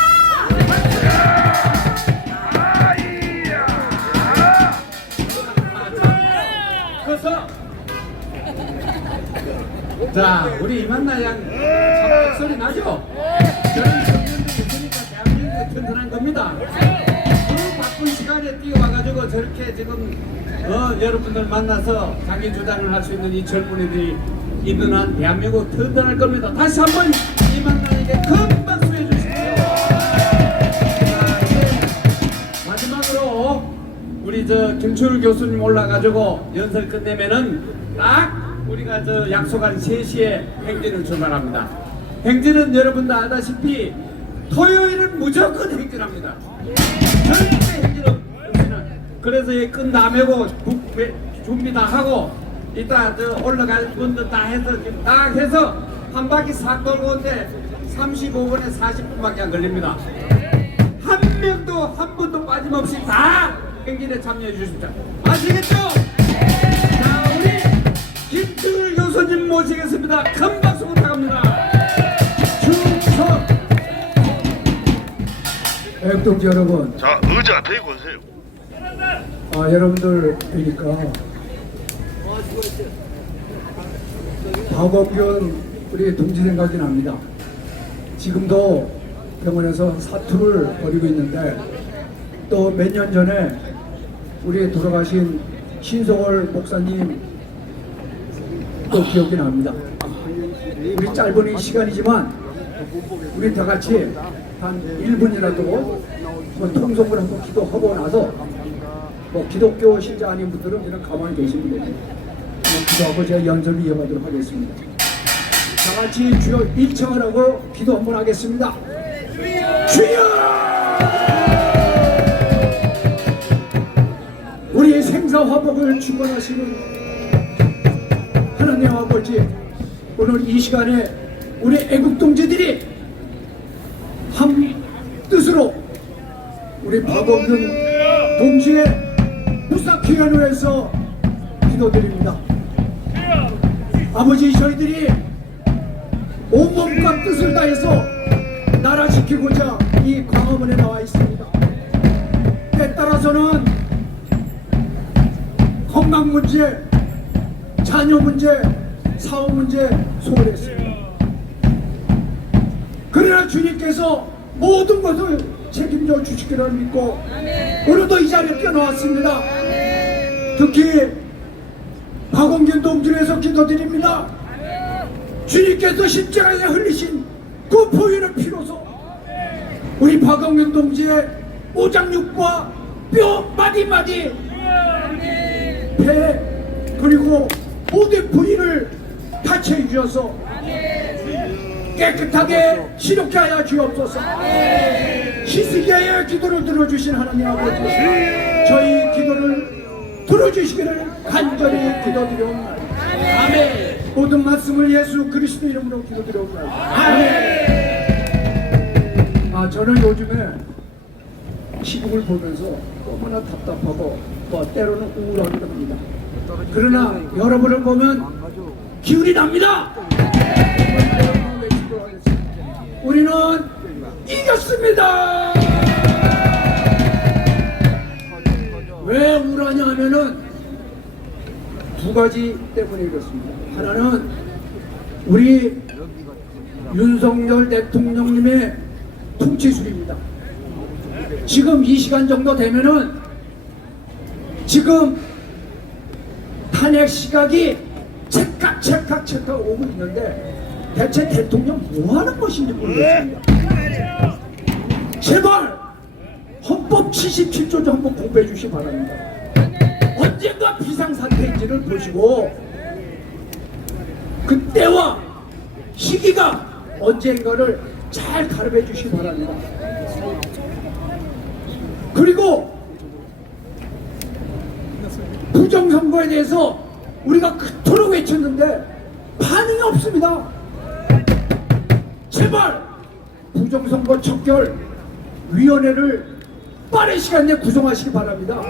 자, 우리 이만나 양 참 목소리 나죠? 저런 청년들이 있으니까 대한민국이 튼튼한 겁니다. 그 바쁜 시간에 뛰어와가지고 저렇게 지금 여러분들 만나서 자기 주장을 할 수 있는 이 젊은이들이 있는 한 대한민국 튼튼할 겁니다. 다시 한번 이만나에게 큰 박수 해주십시오. 자, 이제 마지막으로 우리 김철 교수님 올라가지고 연설 끝내면은 딱 우리가 약속한 3시에 행진을 출발합니다. 행진은 여러분도 아다시피 토요일은 무조건 행진합니다. 절대 행진 없이는. 그래서 이 끝나매고 준비 다 하고 이따 저 올라갈 분들 다 해서 지금 딱 해서 한 바퀴 싹 돌고 온데 35분에 40분밖에 안 걸립니다. 한 명도 한 분도 빠짐없이 다 행진에 참여해 주십시오. 아시겠죠? 자, 우리 김철 교수님 모시겠습니다. 큰 박수 부탁합니다. 충성! 애국동지 여러분, 자, 의자 대고 오세요. 여러분들 뵈니까 박원균 우리 동지 생각이 납니다. 지금도 병원에서 사투를 벌이고 있는데 또 몇 년 전에 우리 돌아가신 신성월 목사님 또 기억이 납니다. 우리 짧은 이 시간이지만 우리 다 같이 한 1분이라도 뭐 통성을 한번 기도하고 나서 뭐 기독교 신자 아닌 분들은 그냥 가만히 계시면 됩니다. 기도하고 제가 연설을 이어가도록 하겠습니다. 다 같이 주여 1청을 하고 기도 한번 하겠습니다. 주여! 우리의 생사화복을 주관하시는 하나님 아버지, 오늘 이 시간에 우리 애국동지들이 한 뜻으로 우리 박원균 동지의 무사귀환을 위해서 기도드립니다. 아버지, 저희들이 온몸과 뜻을 다해서 나라 지키고자 이 광화문에 나와 있습니다. 때에 따라서는 건강 문제, 자녀 문제, 사업 문제 소홀했습니다. 그러나 주님께서 모든 것을 책임져 주시기를 믿고 오늘도 이 자리에 뛰어나왔습니다. 특히 박원균 동지를 위해서 기도드립니다. 주님께서 십자가에 흘리신 그 보혈의 피로서 우리 박원균 동지의 오장육과 뼈 마디마디, 배 그리고 모든 부위를 타치해 주셔서 깨끗하게 시력케 하여 주옵소서. 희쓰게 하여 기도를 들어주신 하나님 아버지, 저희 기도를 들어주시기를 간절히 기도드려옵나이다. 아멘. 모든 말씀을 예수 그리스도 이름으로 기도드려옵나이다. 아멘. 저는 요즘에 시국을 보면서 너무나 답답하고 또 때로는 우울하기도 합니다. 그러나 여러분을 보면 기운이 납니다. 우리는 이겼습니다. 왜 우울하냐 하면은 두 가지 때문에 이렇습니다. 하나는 우리 윤석열 대통령님의 통치술입니다. 지금 이 시간 정도 되면은 지금 탄핵 시각이 찰칵 오고 있는데 대체 대통령 뭐 하는 것인지 모르겠습니다. 제발 헌법 77조 좀 한번 공부해 주시기 바랍니다. 언젠가 비상사태인지를 보시고 그때와 시기가 언젠가를 잘 가르쳐 주시기 바랍니다. 그리고 부정선거에 대해서 우리가 그토록 외쳤는데 반응이 없습니다. 제발 부정선거 척결위원회를 빠른 시간 내에 구성하시기 바랍니다.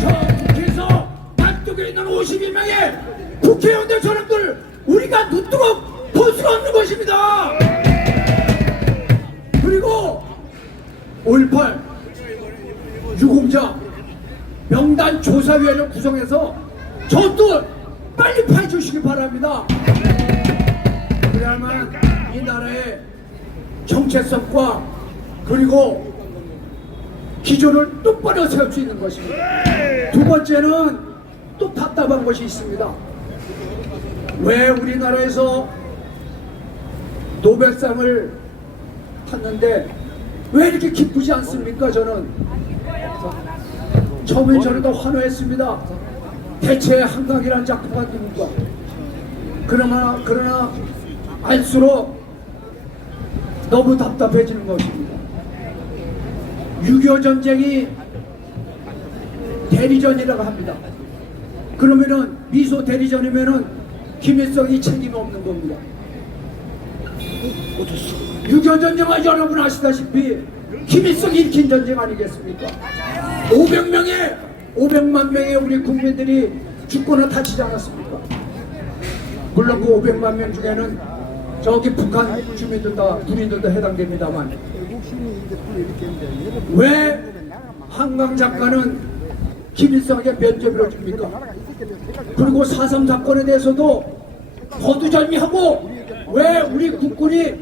저 국회에서 단독에 있는 52명의 국회의원들 저놈들 우리가 눈뜨고 볼 수가 없는 것입니다. 그리고 5.18 유공자 명단 조사위원회를 구성해서 저도 빨리 파해주시기 바랍니다. 그래야만 이 나라의 정체성과 그리고 기조를 똑바로 세울 수 있는 것입니다. 두 번째는 또 답답한 것이 있습니다. 왜 우리나라에서 노벨상을 탔는데 왜 이렇게 기쁘지 않습니까? 저는 처음엔 저는 더 환호했습니다. 대체 한강이라는 작품가 누군가. 그러나 알수록 너무 답답해지는 것입니다. 6.25 전쟁이 대리전이라고 합니다. 그러면은 미소 대리전이면은 김일성이 책임이 없는 겁니다. 6.25 전쟁은 여러분 아시다시피 김일성이 일으킨 전쟁 아니겠습니까? 500만 명의 우리 국민들이 죽거나 다치지 않았습니까? 물론 그 500만 명 중에는 저기 북한 주민들도 군인들도 해당됩니다만, 왜 한강 작가는 김일성에게 면죄부를 줍니까? 그리고 4.3 사건에 대해서도 거두절미하고 왜 우리 국군이,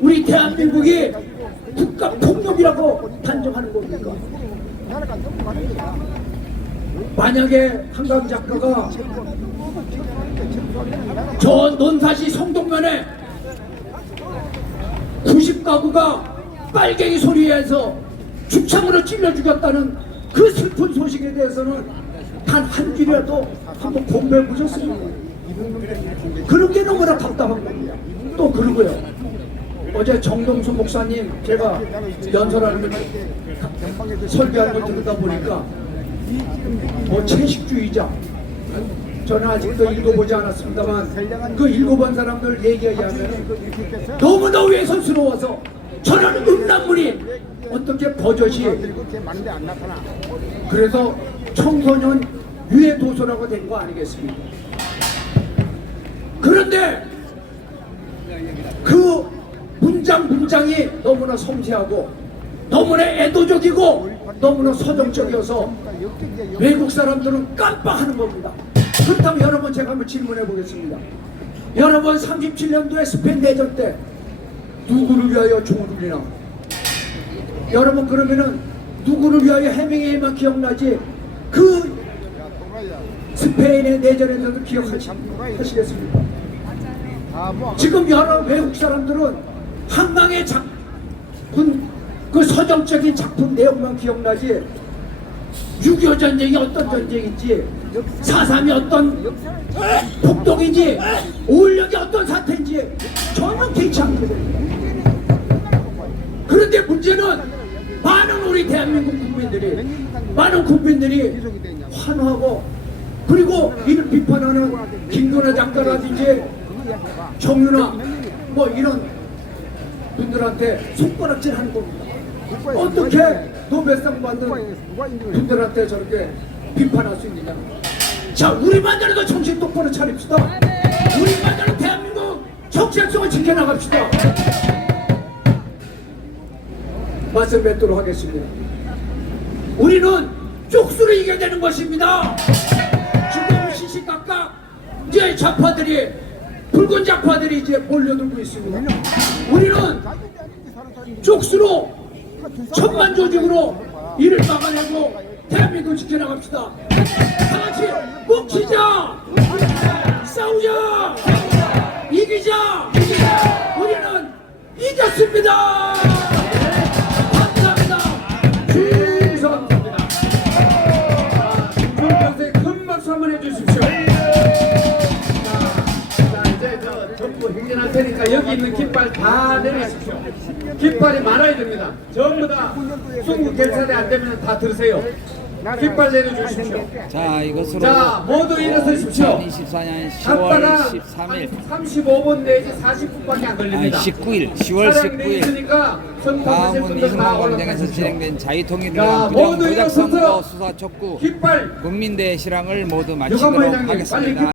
우리 대한민국이 국가 폭력이라고 단정하는 겁니까? 만약에 한강 작가가 저 논사시 성동면에 90가구가 빨갱이 소리에서 죽창으로 찔러 죽였다는 그 슬픈 소식에 대해서는 단 한 줄이라도 한번 공부해 보셨습니까? 그런 게 너무나 답답한 겁니다. 또 그러고요, 어제 정동수 목사님 제가 연설하는 걸 설교하는 걸 듣다 보니까 뭐 채식주의자, 저는 아직도 읽어보지 않았습니다만 그 읽어본 사람들 얘기에 의하면 너무나 외선스러워서 저런 음란물이 어떻게 버젓이, 그래서 청소년 유해 도서라고 된 거 아니겠습니까? 그런데 그 문장이 너무나 섬세하고 너무나 애도적이고 너무나 서정적이어서 외국 사람들은 깜빡하는 겁니다. 그렇다면 여러분, 제가 한번 질문해 보겠습니다. 여러분, 37년도에 스페인 내전 때 누구를 위하여 총을 울리나? 여러분, 그러면은 누구를 위하여 해밍웨이만 기억나지 그 스페인의 내전에서도 기억하시겠습니까? 지금 여러 외국 사람들은 한강의 그 서정적인 작품 내용만 기억나지 6.25 전쟁이 어떤 전쟁인지, 4.3이 어떤 폭동인지, 5.16이 어떤 사태인지 전혀 개의치 않게 됩니다. 그런데 문제는 많은 우리 대한민국 많은 국민들이 환호하고, 그리고 이를 비판하는 김근하 작가라든지 정윤아 뭐 이런 분들한테 손가락질 하는 겁니다. 어떻게 노벨상 받는 분들한테 저렇게 비판할 수 있느냐? 자, 우리만이라도 정신 똑바로 차립시다. 우리만이라도 대한민국 정체성을 지켜나갑시다. 말씀 맺도록 하겠습니다. 우리는 쪽수로 이겨내는 것입니다. 지금 시시각각 이제 좌파들이, 붉은 좌파들이 이제 몰려들고 있습니다. 우리는 쪽수로, 천만조직으로 이를 막아내고 대한민국을 지켜나갑시다. 다같이 뭉치자, 싸우자, 이기자. 우리는 이겼습니다. 감사합니다. 충성입니다. 김종평생 큰 박수 한번 해주십시오. 자, 이제 저 정부 행진할 테니까 여기 있는 깃발 다 내리십시오. 깃발이 많아야 됩니다. 전부 다 중국 결산이 안 되면 다 들으세요. 깃발 내려주십시오. 자, 이것으로 자, 모두 일어서십시오. 2024년 10월 간단한 13일 35분 내지 40분밖에 안 걸립니다. 19일 10월 19일 다음은 이승만 광장에서 진행된 자유통일을 위한 부정부작선거 수사 촉구 국민대 실황을 모두 마치도록 하겠습니다.